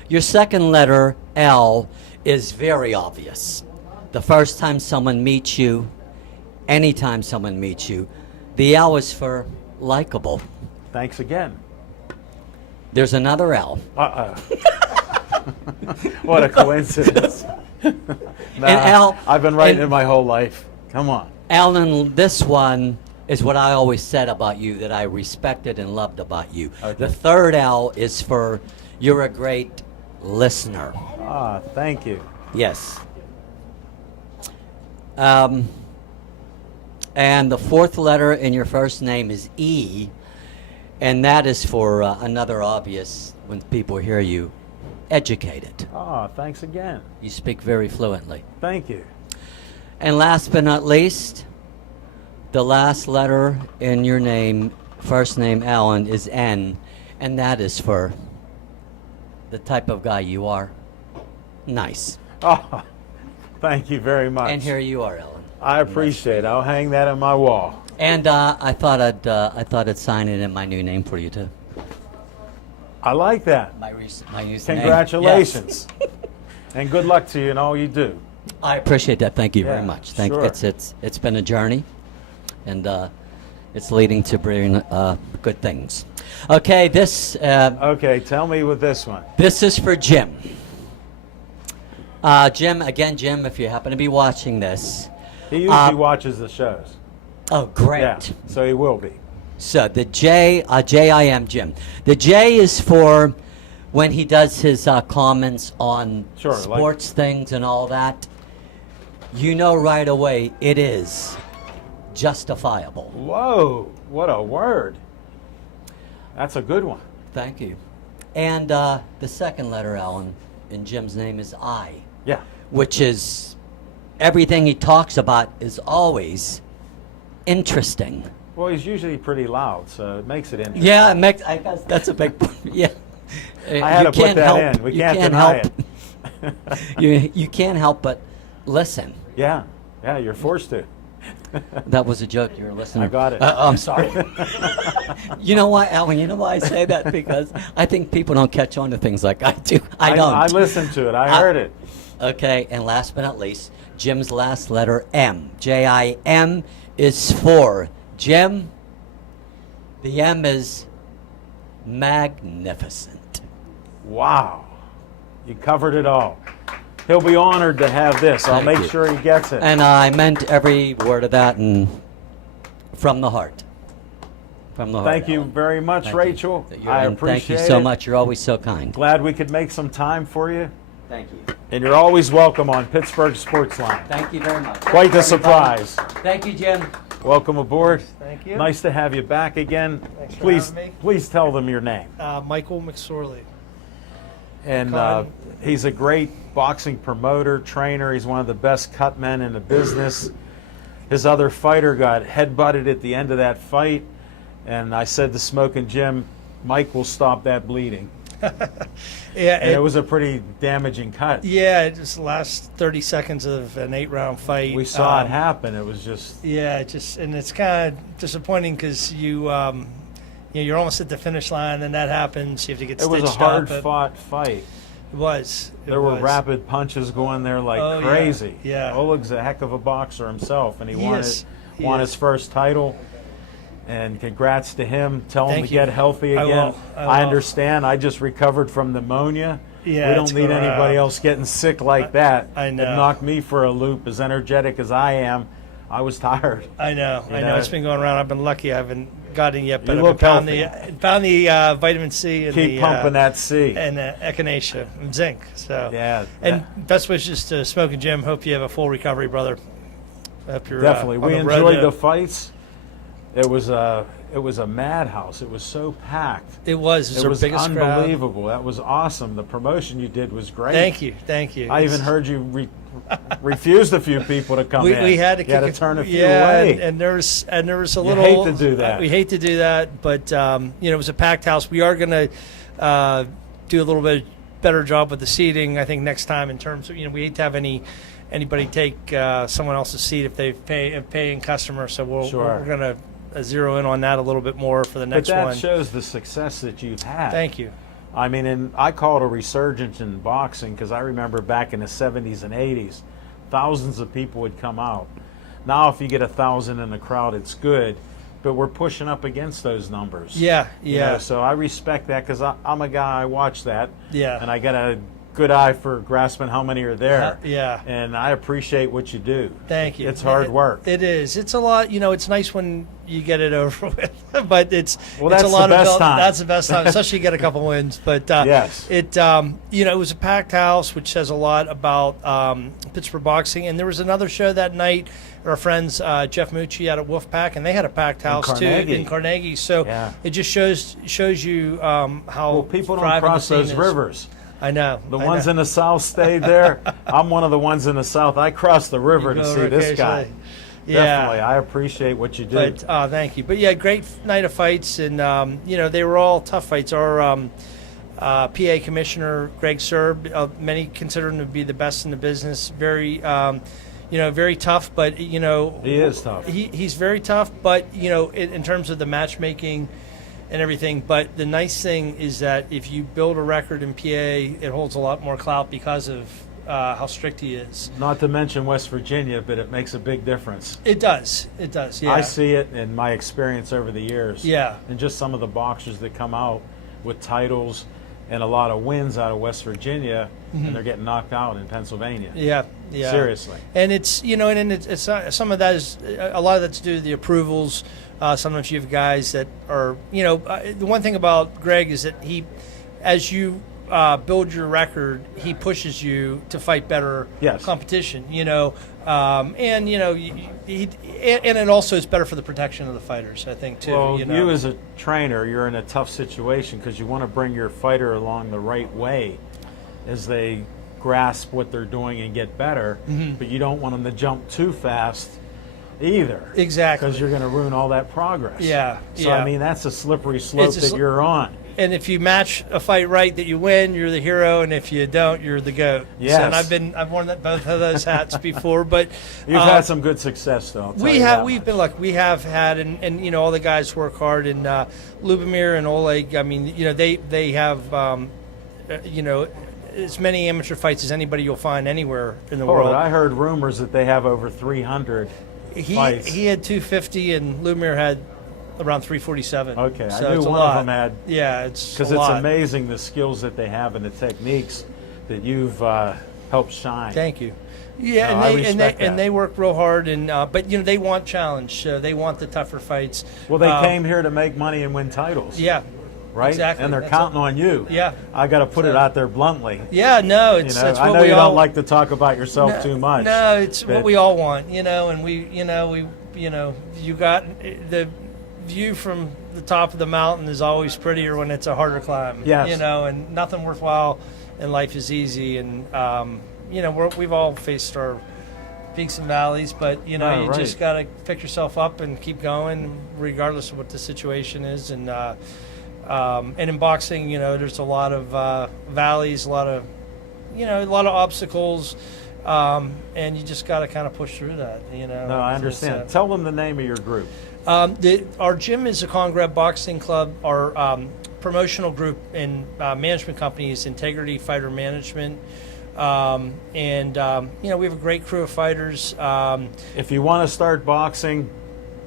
Your second letter, L, is very obvious. The first time someone meets you, anytime someone meets you, the L is for likable. Thanks again. There's another L. Uh-oh. What a coincidence. Nah, Al- I've been writing and- it my whole life. Come on. Alan, this one is what I always said about you that I respected and loved about you. Okay. The third L is for you're a great listener. Ah, thank you. Yes. And the fourth letter in your first name is E, and that is for another obvious, when people hear you, educated. Ah, thanks again. You speak very fluently. Thank you. And last but not least, the last letter in your name, first name Alan, is N, and that is for the type of guy you are. Nice. Oh, thank you very much. And here you are, Ellen. I appreciate it. I'll hang that on my wall. And I thought I'd sign it in my new name for you too. I like that. My new name. Congratulations. Yes. And good luck to you in all you do. I appreciate that. Thank you Yeah, very much. sure. It's been a journey, and it's leading to bring good things. Okay, this Okay, tell me with this one. this is for Jim. Jim, if you happen to be watching this, He usually watches the shows. oh great. Yeah, so he will be. So the J, J-I-M, Jim. The J is for when he does his comments on Sure, like- sports things and all that. You know right away it is justifiable. Whoa, what a word. That's a good one. Thank you. And the second letter, Alan, in Jim's name is I, Yeah. which is everything he talks about is always interesting. Well, he's usually pretty loud, so it makes it interesting. Yeah, it makes, I guess that's a big yeah. I had to put that in. We can't deny it. you can't help but listen. Yeah, you're forced to. That was a joke. You're a listener. I got it. I'm sorry. You know why, Alan? You know why I say that? Because I think people don't catch on to things like I do. I don't. I listened to it. I heard it. Okay, and last but not least, Jim's last letter, M. J-I-M is for Jim. The M is magnificent. Wow. You covered it all. He'll be honored to have this. I'll Thank make you. sure he gets it. And I meant every word of that and from the heart. From the heart. Thank you Alan. very much, Thank you. Rachel. You're- I and appreciate Thank you so it. much. You're always so kind. Glad we could make some time for you. Thank you. And you're always welcome on Pittsburgh Sportsline. Thank you very much. Quite the Everybody. surprise. Thank you, Jim. Welcome aboard. Thank you. Nice to have you back again. Thanks for Please, having me. please tell them your name. Michael McSorley. And Con. he's a great boxing promoter, trainer. He's one of the best cut men in the business. His other fighter got headbutted at the end of that fight, And I said to Smoking Jim, Mike will stop that bleeding. Yeah, And it was a pretty damaging cut. yeah. It just the last 30 seconds of an 8-round fight. We saw it happen. It was just, Yeah, and it's kind of disappointing because you're almost at the finish line, and that happens. You have to get it stitched was a hard up. fought fight. It was. It There were was. rapid punches going there like Oh, yeah. crazy. Yeah. Oleg's a heck of a boxer himself, and he won He won is. his first title. And congrats to him. Tell him Thank to you. get healthy I again. will. I I will. understand. I just recovered from pneumonia. Yeah, we it's don't need going anybody around. else getting sick like that. I know. It knocked me for a loop. As energetic as I am, I was tired. I know. You I know? know. It's been going around. I've been lucky. I haven't gotten it yet, but You I've look found healthy. the vitamin C and Keep the pumping that C. and echinacea and zinc. So Yeah, And that- best wishes to Smoking Jim. Hope you have a full recovery, brother. Hope you're, Definitely. on We the road enjoyed to- the fights. It was a madhouse. It was so packed. It was It our was biggest crowd. unbelievable. That was awesome. The promotion you did was great. Thank you. Thank you. I even heard you refused a few people to come in. We had to You had kick to turn a few yeah, away. and there was a You little. hate to do that. We hate to do that, but it was a packed house. We are going to do a little bit better job with the seating. I think next time in terms of we hate to have anybody take someone else's seat if they pay a paying customer. So Sure. we're going to zero in on that a little bit more for the But next that one. shows the success that you've had. Thank you. I mean, and I call it a resurgence in boxing because I remember back in the 70s and 80s, thousands of people would come out. Now, if you get 1,000 in the crowd, it's good, but we're pushing up against those numbers. Yeah, You yeah. know, so I respect that because I'm a guy, I watch that. Yeah. And I got a good eye for grasping how many are there. Yeah. And I appreciate what you do. Thank you. It's hard work. It is. It's a lot. It's nice when you get it over with, but it's Well, it's that's a lot the of best time. That's the best time, especially you get a couple wins. But Yes. it it was a packed house, which says a lot about Pittsburgh boxing. And there was another show that night. Our friends Jeff Mucci out at Wolfpack, and they had a packed house too Carnegie. in Carnegie. So Yeah. it just shows you how Well, people don't thriving the cross scene those is. rivers. I know. The I ones know. in the South stayed there. I'm one of the ones in the South. I crossed the river You to go see this guy. occasionally. Yeah. Definitely. I appreciate what you do. But thank you. But yeah, great night of fights, and they were all tough fights. Our PA commissioner Greg Serb, many consider him to be the best in the business. Very, very tough. But He is tough. He's very tough. But in terms of the matchmaking and everything. But the nice thing is that if you build a record in PA, it holds a lot more clout because of how strict he is. Not to mention West Virginia, but it makes a big difference. It does. It does. Yeah. I see it in my experience over the years. Yeah. And just some of the boxers that come out with titles and a lot of wins out of West Virginia, and they're getting knocked out in Pennsylvania. Yeah, yeah. Seriously. And it's and it's some of that is a lot of that's due to the approvals. Sometimes you have guys that are the one thing about Greg is that as you build your record, he pushes you to fight better Yes. competition. And it also is better for the protection of the fighters, I think too. Well, you as a trainer, you're in a tough situation because you want to bring your fighter along the right way as they grasp what they're doing and get better, but you don't want them to jump too fast either. Exactly. Because you're going to ruin all that progress. Yeah, So, yeah. I mean, that's a slippery slope It's a that you're on. And if you match a fight right, that you win, you're the hero, and if you don't, you're the goat. Yes. So, and I've worn both of those hats before, but You've had some good success, though. I'll tell you that we've much. been lucky. We have had, and all the guys work hard. And Lubomir and Oleg, I mean, they have, as many amateur fights as anybody you'll find anywhere in the world. I heard rumors that they have over 300 fights. He had 250, and Lubomir had around 347. Okay, I so knew it's a one of lot. them had- Yeah, it's Because a it's lot. amazing the skills that they have and the techniques that you've helped shine. Thank you. Yeah, No, I and respect that. they work real hard, and but they want challenge. They want the tougher fights. Well, they came here to make money and win titles. Yeah, right? exactly. And they're That's counting on you. Yeah. I got to put it out there bluntly. Yeah, no, it's That's what I know we you all don't like to talk about yourself too much. No, it's what but- we all want, and you got the view from the top of the mountain is always prettier when it's a harder climb. Yes. And nothing worthwhile in life is easy, and we've all faced our peaks and valleys, but you know, Yeah, you right. just got to pick yourself up and keep going, regardless of what the situation is. And in boxing, you know, there's a lot of valleys, a lot of obstacles, and you just got to kind of push through that. You know. No, I It's, understand. Tell them the name of your group. our gym is the Congreb Boxing Club. Our promotional group and management company is Integrity Fighter Management. You know, we have a great crew of fighters. If you want to start boxing,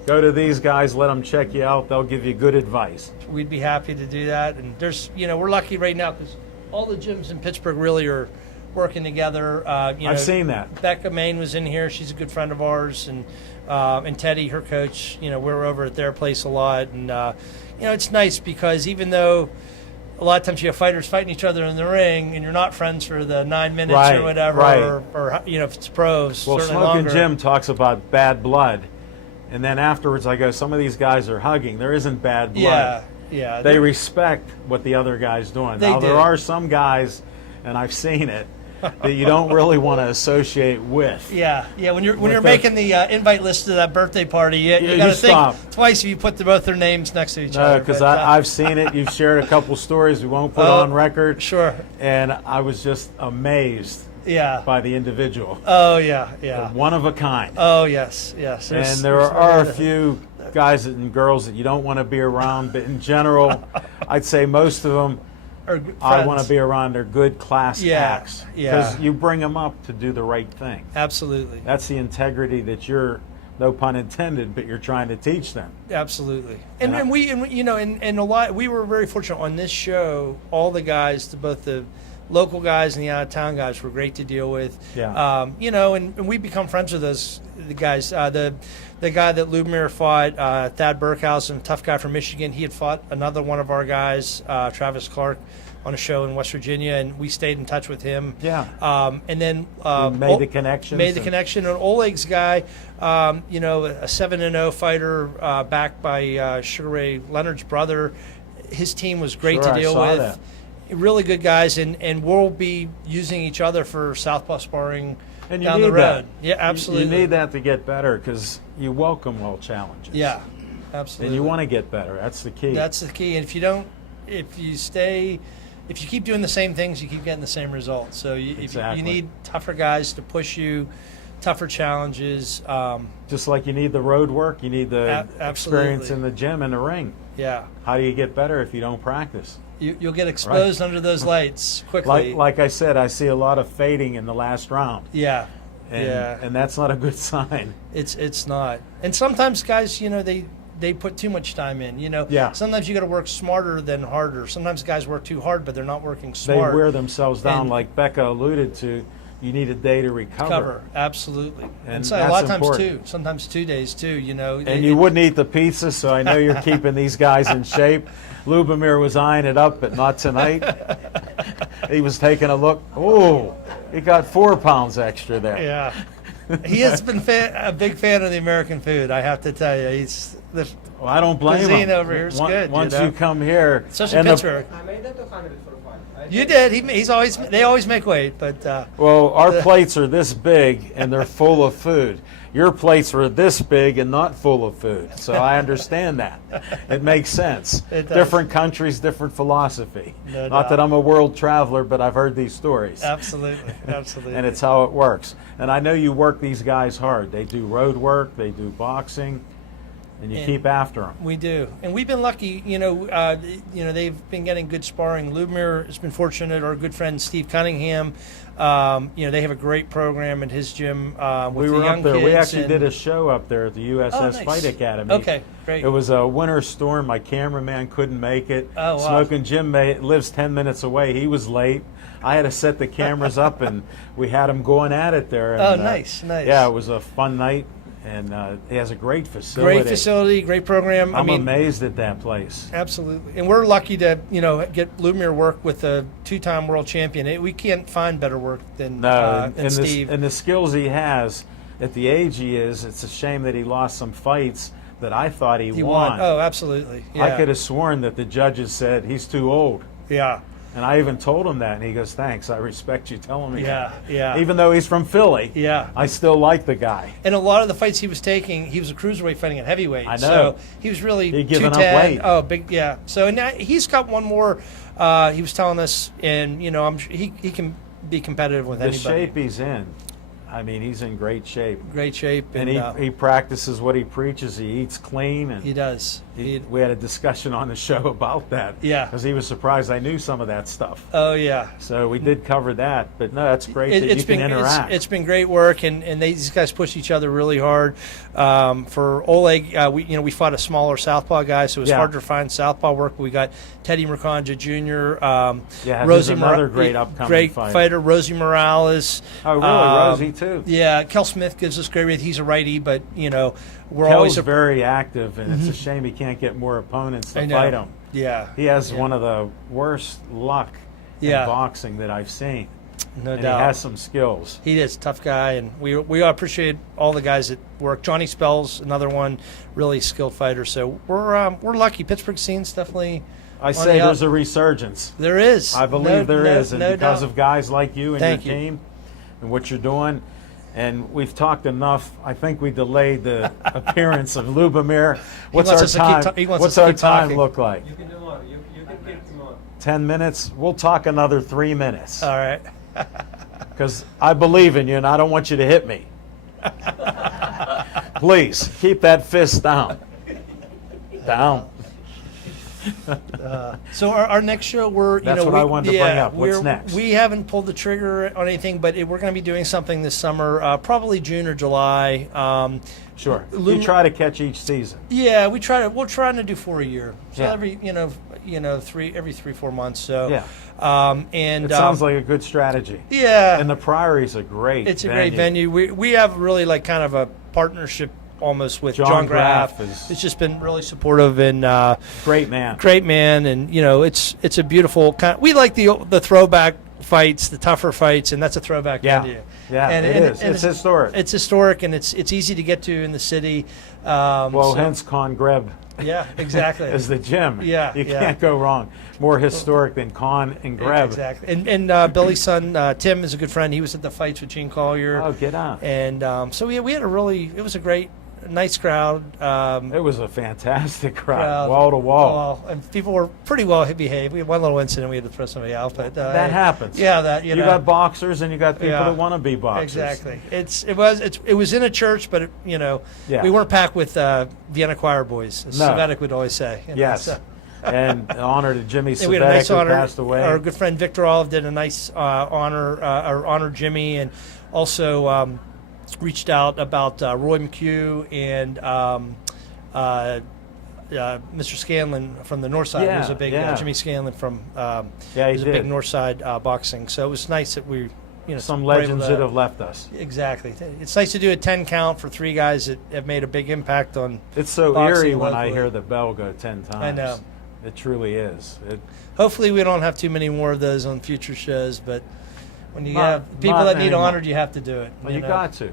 go to these guys. Let them check you out. They'll give you good advice. We'd be happy to do that. And there's, you know, we're lucky right now because all the gyms in Pittsburgh really are working together. You know, I've seen that. Becca Main was in here. She's a good friend of ours, and Teddy, her coach. You know, we're over at their place a lot, and you know, it's nice because even though a lot of times you have fighters fighting each other in the ring, and you're not friends for the 9 minutes Right, or whatever, right. or you know, if it's pros, Well, certainly Smoking longer. Jim talks about bad blood, and then afterwards I go, some of these guys are hugging. There isn't bad blood. Yeah, yeah. They respect what the other guy's doing. They Now, there do. are some guys, and I've seen it, that you don't really want to associate with. Yeah, yeah. When you're the- making the invite list to that birthday party, you you got to think stop. twice if you put both their names next to each No, other. because but, I've seen it. You've shared a couple stories we won't put Oh, on record. sure. And I was just amazed Yeah. by the individual. Oh yeah, yeah. One of a kind. Oh yes, yes. And There's- there there's are a no- few guys and girls that you don't want to be around, but in general, I'd say most of them or I want friends. to be around. They're good class Yeah, acts. yeah. Because you bring them up to do the right thing. Absolutely, That's the integrity that you're, no pun intended, but you're trying to teach them. absolutely. And, And I- and you know, and a lot. We were very fortunate on this show. All the guys, both the local guys and the out of town guys, were great to deal with. Yeah. You know, and we become friends with the guys. The guy that Lubomir fought, Thad Burkhausen, tough guy from Michigan, he had fought another one of our guys, Travis Clark, on a show in West Virginia, and we stayed in touch with him. Yeah. And then You made the connections Made the and- connection. And Oleg's guy, you know, a 7-0 fighter, backed by Sugar Ray Leonard's brother. His team was great Sure, to I deal saw with. that. Really good guys, and we'll be using each other for southpaw sparring And you down need the road. that. Yeah, absolutely. You need that to get better because you welcome all challenges. Yeah, And absolutely. you want to get better. That's the key. That's the key. And if you keep doing the same things, you keep getting the same results. So Exactly. you need tougher guys to push you, tougher challenges. Just like you need the road work, you need the Absolutely. experience in the gym and the ring. Yeah, How do you get better if you don't practice? you'll get exposed under those lights quickly. Like I said, I see a lot of fading in the last round. Yeah, And, yeah. and that's not a good sign. It's not. And sometimes guys, you know, they put too much time in. You know, Yeah. Sometimes you got to work smarter than harder. Sometimes guys work too hard, but they're not working They smart. wear themselves down, And- like Becca alluded to. You need a day to recover. Cover, absolutely. And so a that's lot of times important. sometimes 2 days too. You know, And you wouldn't eat the pizza, so I know you're keeping these guys in shape. Lubomir was eyeing it up, but not tonight. He was taking a look. Oh, he got 4 pounds extra there. Yeah, he has been a big fan of the American food. I have to tell you, he's Well, I don't blame cuisine him. over here is good. Once you know? you come here, Especially and Pittsburgh. I made that 200 for fun. You did. He's always. They always make weight, but well, our plates are this big and they're full of food. Your plates are this big and not full of food. So I understand that. It makes sense. It does. Different countries, different philosophy. No Not doubt. that I'm a world traveler, but I've heard these stories. absolutely, absolutely. And it's how it works. And I know you work these guys hard. They do road work, they do boxing, and you And keep after them. We do, and we've been lucky. You know, they've been getting good sparring. Lubomir has been fortunate. Our good friend Steve Cunningham. You know, they have a great program at his gym with We the were young up there. kids. We actually and- did a show up there at the USS Oh, nice. Fight Academy. Okay, great. It was a winter storm. My cameraman couldn't make it. Oh, wow. Smoking Jim lives 10 minutes away. He was late. I had to set the cameras up, and we had him going at it there. And, Oh, nice, nice. Yeah, it was a fun night, and he has a great facility. Great facility, great program. I'm amazed at that place. Absolutely, and we're lucky to get Lubomir work with a 2-time world champion. We can't find better work than And Steve. the skills he has at the age he is, it's a shame that he lost some fights that I thought he He won. won. Oh, absolutely. Yeah. I could have sworn that the judges said he's too old. Yeah. And I even told him that, and he goes, "Thanks, I respect you telling me Yeah, that." yeah. Even though he's from Philly, Yeah. I still like the guy. And a lot of the fights he was taking, he was a cruiserweight fighting at heavyweight. I know. So he was really He'd given up 210. weight. Oh, big, yeah. So now he's got one more. He was telling us, and I'm sure he can be competitive with The anybody. shape he's in, I mean, he's in great shape. Great shape, And he practices what he preaches. He eats clean, and he does. we had a discussion on the show about that. Yeah. because he was surprised I knew some of that stuff. Oh yeah. So we did cover that. But no, that's great that you can interact. It's been great work, and these guys push each other really hard. For Oleg, we fought a smaller southpaw guy, so it was Yeah. hard to find southpaw work. But we got Teddy Mercanja Jr. Yeah, who's another great upcoming fighter. Rosie Morales. Oh, really? Rosie, too? Yeah, Kel Smith gives us great. He's a righty, but we're Kel's always very active, and it's a shame he can't get more opponents to I know. fight him. Yeah, He has one of the worst luck Yeah. in boxing that I've seen. no And doubt. he has some skills. He is a tough guy, and we appreciate all the guys that work. Johnny Spells, another one, really skilled fighter. So we're lucky. Pittsburgh scene's definitely. I on say the there's up. a resurgence. There is. I believe there is, and no because doubt. of guys like you and Thank your you. team and what you're doing. And we've talked enough. I think we delayed the appearance of Lubomir. What's wants our us to keep time? ta- he wants What's us to our keep time talking. look like? You can do more. You can keep them on. 10 minutes? We'll talk another 3 minutes. All right. Because I believe in you and I don't want you to hit me. Please, keep that fist down. Down. So our next show, That's what I wanted to bring up. What's next? We haven't pulled the trigger on anything, but we're going to be doing something this summer, probably June or July. Sure. You Lum- try to catch each season. Yeah, we're trying to do 4 a year. So Yeah. every 3-4 months. So Yeah. and It sounds like a good strategy. yeah, And the Priory's a great it's a great venue. We have really like kind of a partnership almost with John John Graff. Graff It's just been really supportive and Great man. great man, and it's a beautiful kind. We like the throwback fights, the tougher fights, and that's a throwback Yeah. venue. Yeah, and, it and, is. and It's historic. It's historic, and it's easy to get to in the city. Well, so- hence Con Greb yeah, exactly. is the gym. Yeah, You yeah. can't go wrong. More historic than Con and Greb. Exactly. And Billy's son Tim is a good friend. He was at the fights with Gene Collier. Oh, get on. And so we had it was a great, nice crowd. It was a fantastic crowd, wall to wall. And people were pretty well behaved. We had one little incident we had to throw somebody out, but That happens. Yeah, that You know. got boxers and you got people Yeah. that want to be boxers. Exactly. It was in a church, but Yeah. we weren't packed with Vienna choir boys, as No. Sovietic would always say. Yes. So- And an honor to Jimmy and we had a Svedek, nice who honor. passed away. Our good friend Victor Olive did a nice honor Jimmy, and also reached out about Roy McHugh and Mr. Scanlon from the North Side. Yeah, He was a big yeah. Jimmy Scanlon from Yeah, he he was a did. big North Side boxing. So it was nice that we Some were able legends to- that have left us. Exactly. It's nice to do a 10 count for 3 guys that have made a big impact on. It's so boxing eerie when I locally. hear the bell go 10 times. I know. It truly is. Hopefully, we don't have too many more of those on future shows. But when you Not- have people not that need anymore. honored, you have to do it. Well, you know? got to.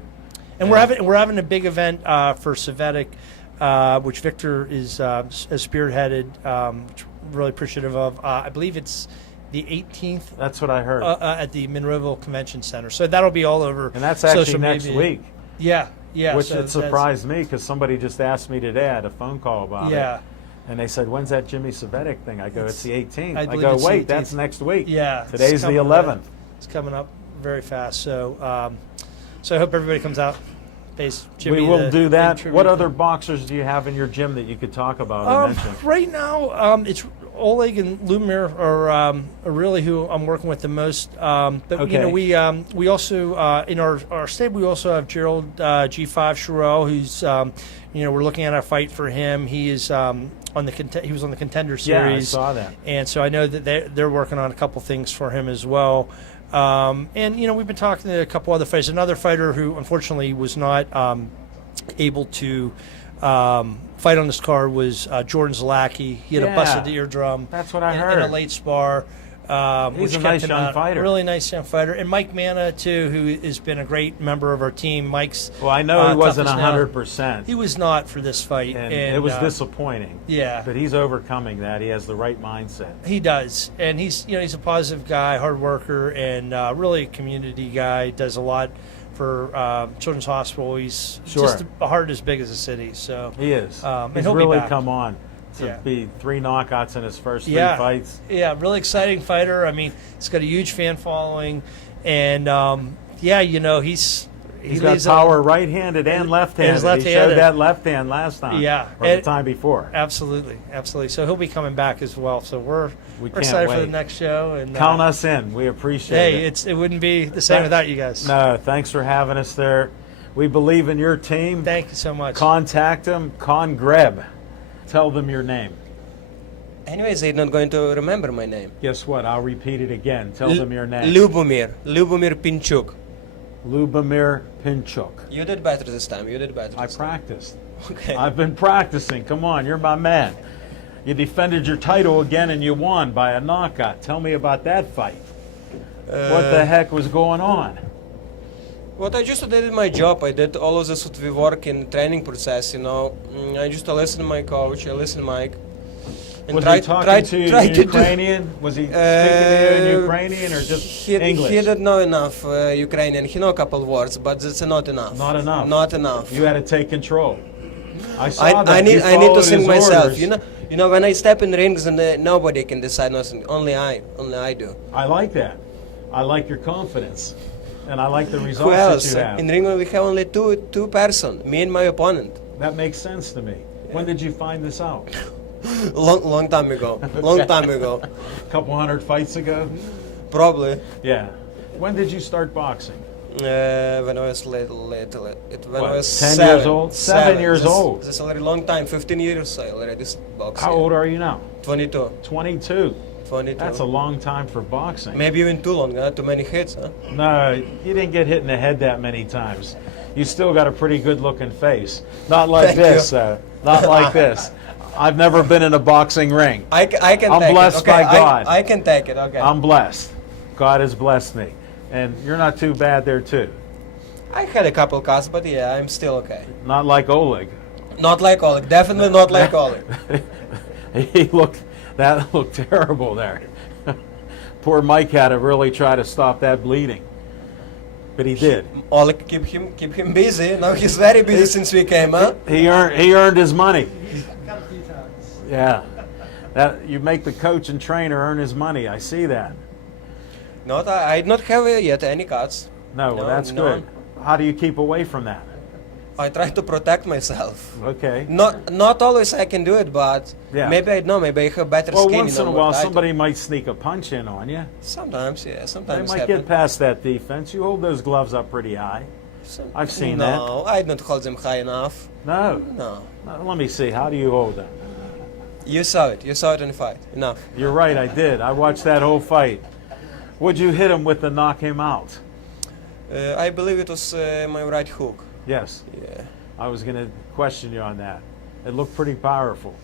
And we're having a big event for Sovietic, which Victor is has spearheaded. Which we're really appreciative of. I believe it's the 18th That's what I heard. at the Monroeville Convention Center. So that'll be all over. and that's actually social next media. week, Yeah, yeah. which so it that's- surprised me because somebody just asked me today. I had a phone call about Yeah. it. And they said, when's that Jimmy Svedek thing? I go, it's the 18th. I I believe go, it's the wait, 18th. that's next week. Yeah, it's Today's the coming up. 11th. It's coming up very fast. So, so I hope everybody comes out. Pays Jimmy We will the do that. tribute. What other boxers do you have in your gym that you could talk about and mention? Right now, it's Oleg and Lumir are really who I'm working with the most. But Okay. we also in our stable we also have Gerald G5 Sherrill, who's we're looking at a fight for him. He is he was on the Contender Yeah, I Series. saw that. And so I know that they're working on a couple things for him as well. And we've been talking to a couple other fighters. Another fighter who unfortunately was not able to fight on this card was Jordan Zalacki. He had a busted eardrum. That's what I in heard. a late spar. which a kept nice him young out. fighter. Really nice young fighter. And Mike Manna, too, who has been a great member of our team. Mike's Well, I know he wasn't toughest now. 100%. He was not for this fight. and it was disappointing. yeah. But he's overcoming that. He has the right mindset. He does, and he's a positive guy, hard worker, and really a community guy. Does a lot for Children's Hospital. He's Sure. just a heart as big as a city. So He is. and He's he'll be really back. come on to Yeah. be 3 knockouts in his first 3 Yeah. fights. Yeah, really exciting fighter. I mean, he's got a huge fan following, and He's got power right-handed and left-handed. he's He left-handed. showed that left hand last time. Yeah. Or the And- time before. Absolutely. So he'll be coming back as well. So we're We can't excited for the wait. next show. And Count us in. We appreciate Hey, it. it wouldn't be the same without you guys. No, thanks for having us there. We believe in your team. Thank you so much. Contact them. Congreb. Tell them your name. Anyways, they're not going to remember my name. Guess what? I'll repeat it again. Tell them your name. Lubomir Pinchuk. Lubomir Pinchuk. You did better this time. You did better. I this time. practiced. Okay. I've been practicing. Come on, you're my man. You defended your title again and you won by a knockout. Tell me about that fight. What the heck was going on? What I just did my job. I did all of this what we work in training process. I just listen to my coach. I listen to Mike. And Was he talking to you in Ukrainian? Was he speaking to you in Ukrainian or just English? He didn't know enough Ukrainian. He know a couple words, but that's not enough. Not enough. Not enough. You had to take control. I saw that. I need You to followed sing his myself. orders. When I step in rings and nobody can decide nothing. Only I do. I like that. I like your confidence. And I like the Who results else? that you have. In ring we have only two person, me and my opponent. That makes sense to me. When did you find this out? Long time ago. Long time ago. A couple hundred fights ago? Probably. Yeah. When did you start boxing? When I was little. When What, I was 10 seven. years old? 7 years old. This is already long time. 15 years I already boxing. How old are you now? 22. 22. 22. That's a long time for boxing. Maybe even too long. Too many hits, huh? No, you didn't get hit in the head that many times. You still got a pretty good looking face. Not like Thank this, you. Not like this. I've never been in a boxing ring. I can I'm take blessed it. Okay, by God. I can take it. Okay. I'm blessed. God has blessed me. And you're not too bad there, too. I had a couple cuts, but yeah, I'm still okay. Not like Oleg. Not like Oleg. Definitely not like Oleg. That looked terrible there. Poor Mike had to really try to stop that bleeding. But he did. Oleg, keep him busy. Now he's very busy since we came, huh? He earned his money. Yeah. That you make the coach and trainer earn his money. I see that. Not, I don't have yet any cuts. No, well, No, that's no. good. How do you keep away from that? I try to protect myself. Okay. Not always I can do it, but Yeah. maybe I know. Maybe I have better Well, skin. once in a what while, I do. somebody might sneak a punch in on you. Sometimes, yeah. They Sometimes might happen. get past that defense. You hold those gloves up pretty high. I've seen that. No, I don't hold them high enough. No. No. Let me see. How do you hold them? You saw it. You saw it in the fight. Enough. You're right. I did. I watched that whole fight. Would you hit him with to knock him out? I believe it was my right hook. Yes. Yeah. I was going to question you on that. It looked pretty powerful.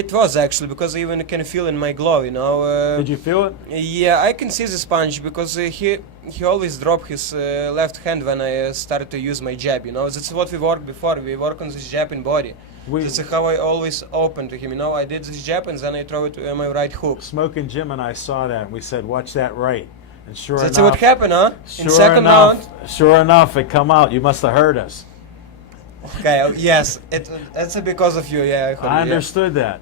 It was actually because even you can feel in my glove, Did you feel it? Yeah, I can see this punch because he always dropped his left hand when I started to use my jab. That's what we worked before. We work on this jab in body. That's how I always open to him. I did this jab and then I throw it my right hook. Smoking Jim and I saw that. And we said, "Watch that right." And sure That's enough, what happened, huh? In Sure second enough, round. sure enough, it come out. You must have heard us. Okay, yes, that's because of you. Yeah, I understood that.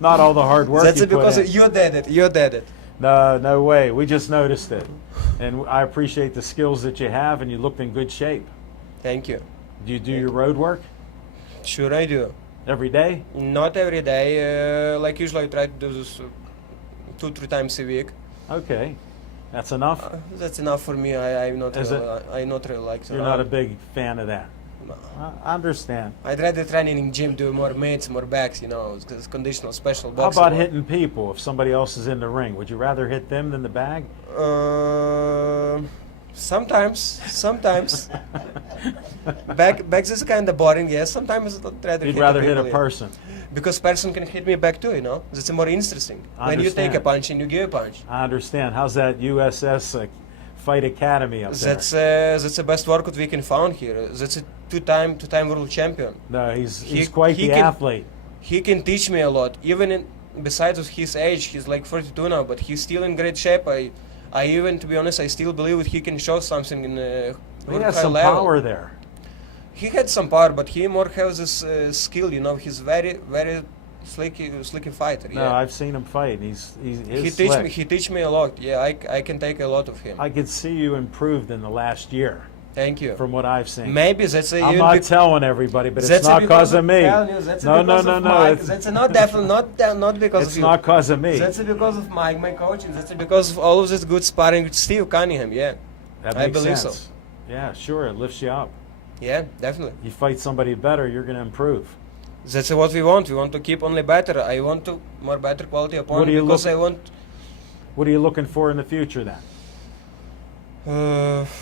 Not all the hard work. That's you put because in. you did it. You did it. No way. We just noticed it, and I appreciate the skills that you have, and you looked in good shape. Thank you. Do you do your road work Sure, I do. every day? Not every day. Like usually, I try to do this 2-3 times a week. Okay, that's enough. That's enough for me. I'm not. Is I not really like. You're not a big fan of that. No. I understand. I'd rather train in gym, do more mitts, more backs. Because it's conditional, special How boxing. about hitting people? If somebody else is in the ring, would you rather hit them than the bag? Sometimes. Back is kind of boring. Yes, sometimes I'd rather You'd hit rather the hit a people, yeah. person. Because person can hit me back too. You know, that's more interesting. I When you take a understand. punch and you give a punch. I understand. How's that USS Fight Academy up there? That's the best workout we can find here. That's a two-time world champion. No, he's He- quite he the can- athlete. He can teach me a lot. Besides of his age, he's like 42 now, but he's still in great shape. I even, to be honest, I still believe that he can show something in He world has high some level. power there. He had some power, but he more has this skill. You know, he's very slicky fighter. No, Yeah. I've seen him fight. And He he's teach slick. me. He teach me a lot. Yeah, I can take a lot of him. I could see you improved in the last year, Thank you. from what I've seen. Maybe that's a I'm even not bec- telling everybody, but it's that's not because because of me. telling you, that's No, because no, of no. Mike. It's, That's not definitely not because it's of you. not because of me. That's because of my coaching. That's because of all of this good sparring with Steve Cunningham. Yeah, That I makes believe sense. so. Yeah, sure. It lifts you up. yeah, definitely. You fight somebody better, you're going to improve. That's what we want. We want to keep only better. I want to more better quality opponent do you because look- I want What are you looking for in the future then?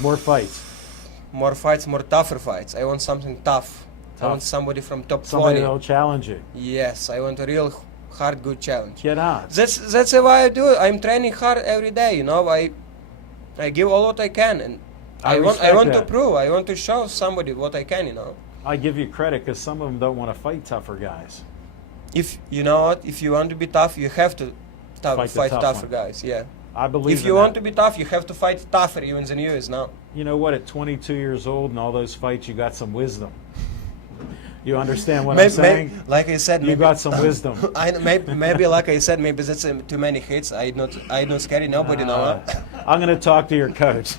More fights. more fights, more tougher fights. I want something tough. I Tough. want somebody from top Somebody 20. that'll challenge you. Yes, I want a real hard, good challenge. Get on. That's why I do it. I'm training hard every day. You know, I give all what I can, and I I respect want to that. prove. I want to show somebody what I can. You know, I give you credit because some of them don't want to fight tougher guys. if you know what, if you want to be tough, you have to Fight fight, the tough tougher ones. guys. Yeah. I believe If in you that. want to be tough, you have to fight tougher even than you is now. You know what? At 22 years old and all those fights, you got some wisdom. You understand what I'm saying? like I said, You maybe, got some wisdom. maybe like I said, maybe that's too many hits. I not scary nobody now. Huh? I'm going to talk to your coach.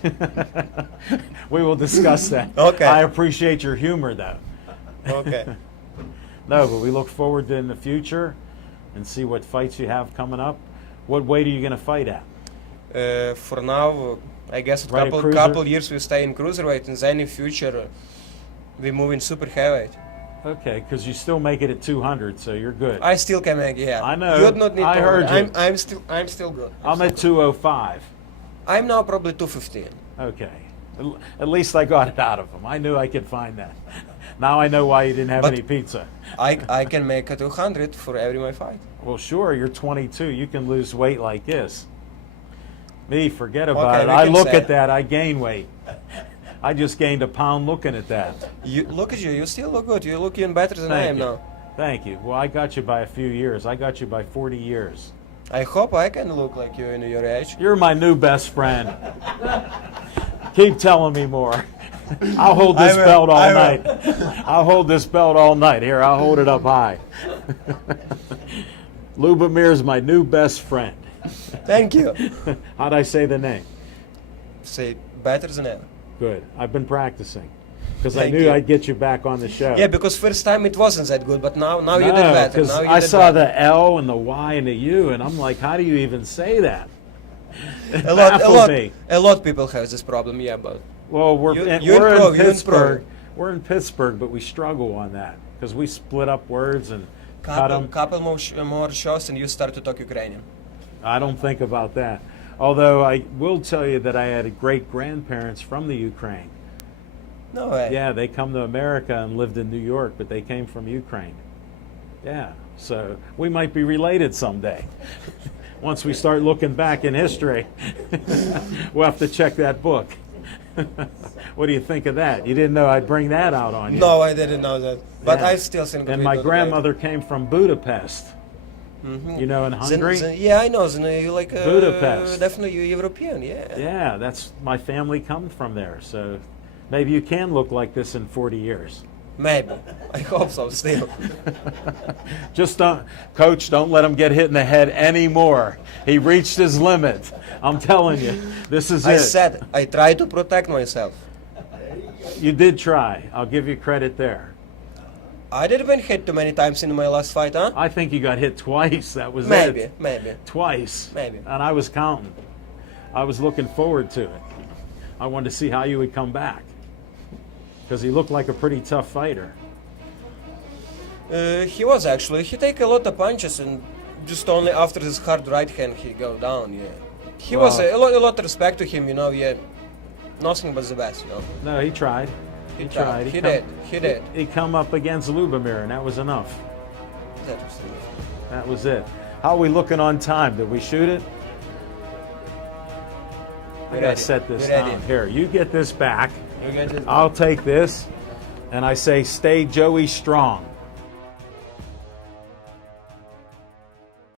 We will discuss that. Okay. I appreciate your humor, though. Okay. No, but we look forward to in the future and see what fights you have coming up. What weight are you going to fight at? For now, I guess a Right at cruiser? couple years we stay in cruiserweight, and then in future we move in super heavyweight. Okay, because you still make it at 200, so you're good. I still can make, yeah. I know. You not need I to heard worry. you. I'm still good. I'm at 205. I'm now probably 215. Okay. At least I got it out of him. I knew I could find that. Now I know why you didn't have But- any pizza. I can make a 200 for every my fight. Well, sure, you're 22. You can lose weight like this. Me, forget about Okay, it. we I can look say at it. that. I gain weight. I just gained a pound looking at that. You look at you. You still look good. You're looking better than I Thank am you. now. Thank you. Well, I got you by a few years. I got you by 40 years. I hope I can look like you in your age. You're my new best friend. Keep telling me more. I'll hold this I will, belt all I will. night. I'll hold this belt all night. Here, I'll hold it up high. Lubomir's my new best friend. Thank you. How'd I say the name? Say better than ever. Good. I've been practicing because I Thank knew you. I'd get you back on the show. Yeah, because first time it wasn't that good, but now you did No, better. 'cause Now you I did saw better. the L and the Y and the U, and I'm like, how do you even say that? It a lot, baffled me. a lot people have this problem. Yeah, but Well, we're You- in, you we're improve, in you Pittsburgh. improve. We're in Pittsburgh, but we struggle on that because we split up words and cut them. couple more shows and you start to talk Ukrainian. I don't think about that. Although I will tell you that I had great grandparents from the Ukraine. No way. Yeah, they come to America and lived in New York, but they came from Ukraine. Yeah, so we might be related someday. Once we start looking back in history, we'll have to check that book. What do you think of that? You didn't know I'd bring that out on you. No, I didn't know that. But Yeah. I still think. that And we my do grandmother came from Budapest. You know, in Hungary. yeah, I know. You like Budapest. Definitely you European. Yeah. Yeah, that's my family comes from there. So maybe you can look like this in 40 years. Maybe. I hope so. Still. Just don't, Coach, don't let him get hit in the head anymore. He reached his limit. I'm telling you, this is I it. said I try to protect myself. You did try. I'll give you credit there. I didn't been hit too many times in my last fight, huh? I think you got hit twice. That was Maybe, it. maybe. Twice. Maybe. And I was counting. I was looking forward to it. I wanted to see how you would come back. Because he looked like a pretty tough fighter. He was actually. He take a lot of punches and just only after this hard right hand he go down. Yeah. He was Wow. a lot of respect to him. You know. Yeah. nothing but the best. No, he tried. He tried. He did. He did. He come up against Lubomir, and that was enough. That was enough. That was it. How are we looking on time? Did we shoot it? I gotta ready. set this We're ready. down. Here, you get this back. You get it. I'll take this, and I say, stay Joey strong.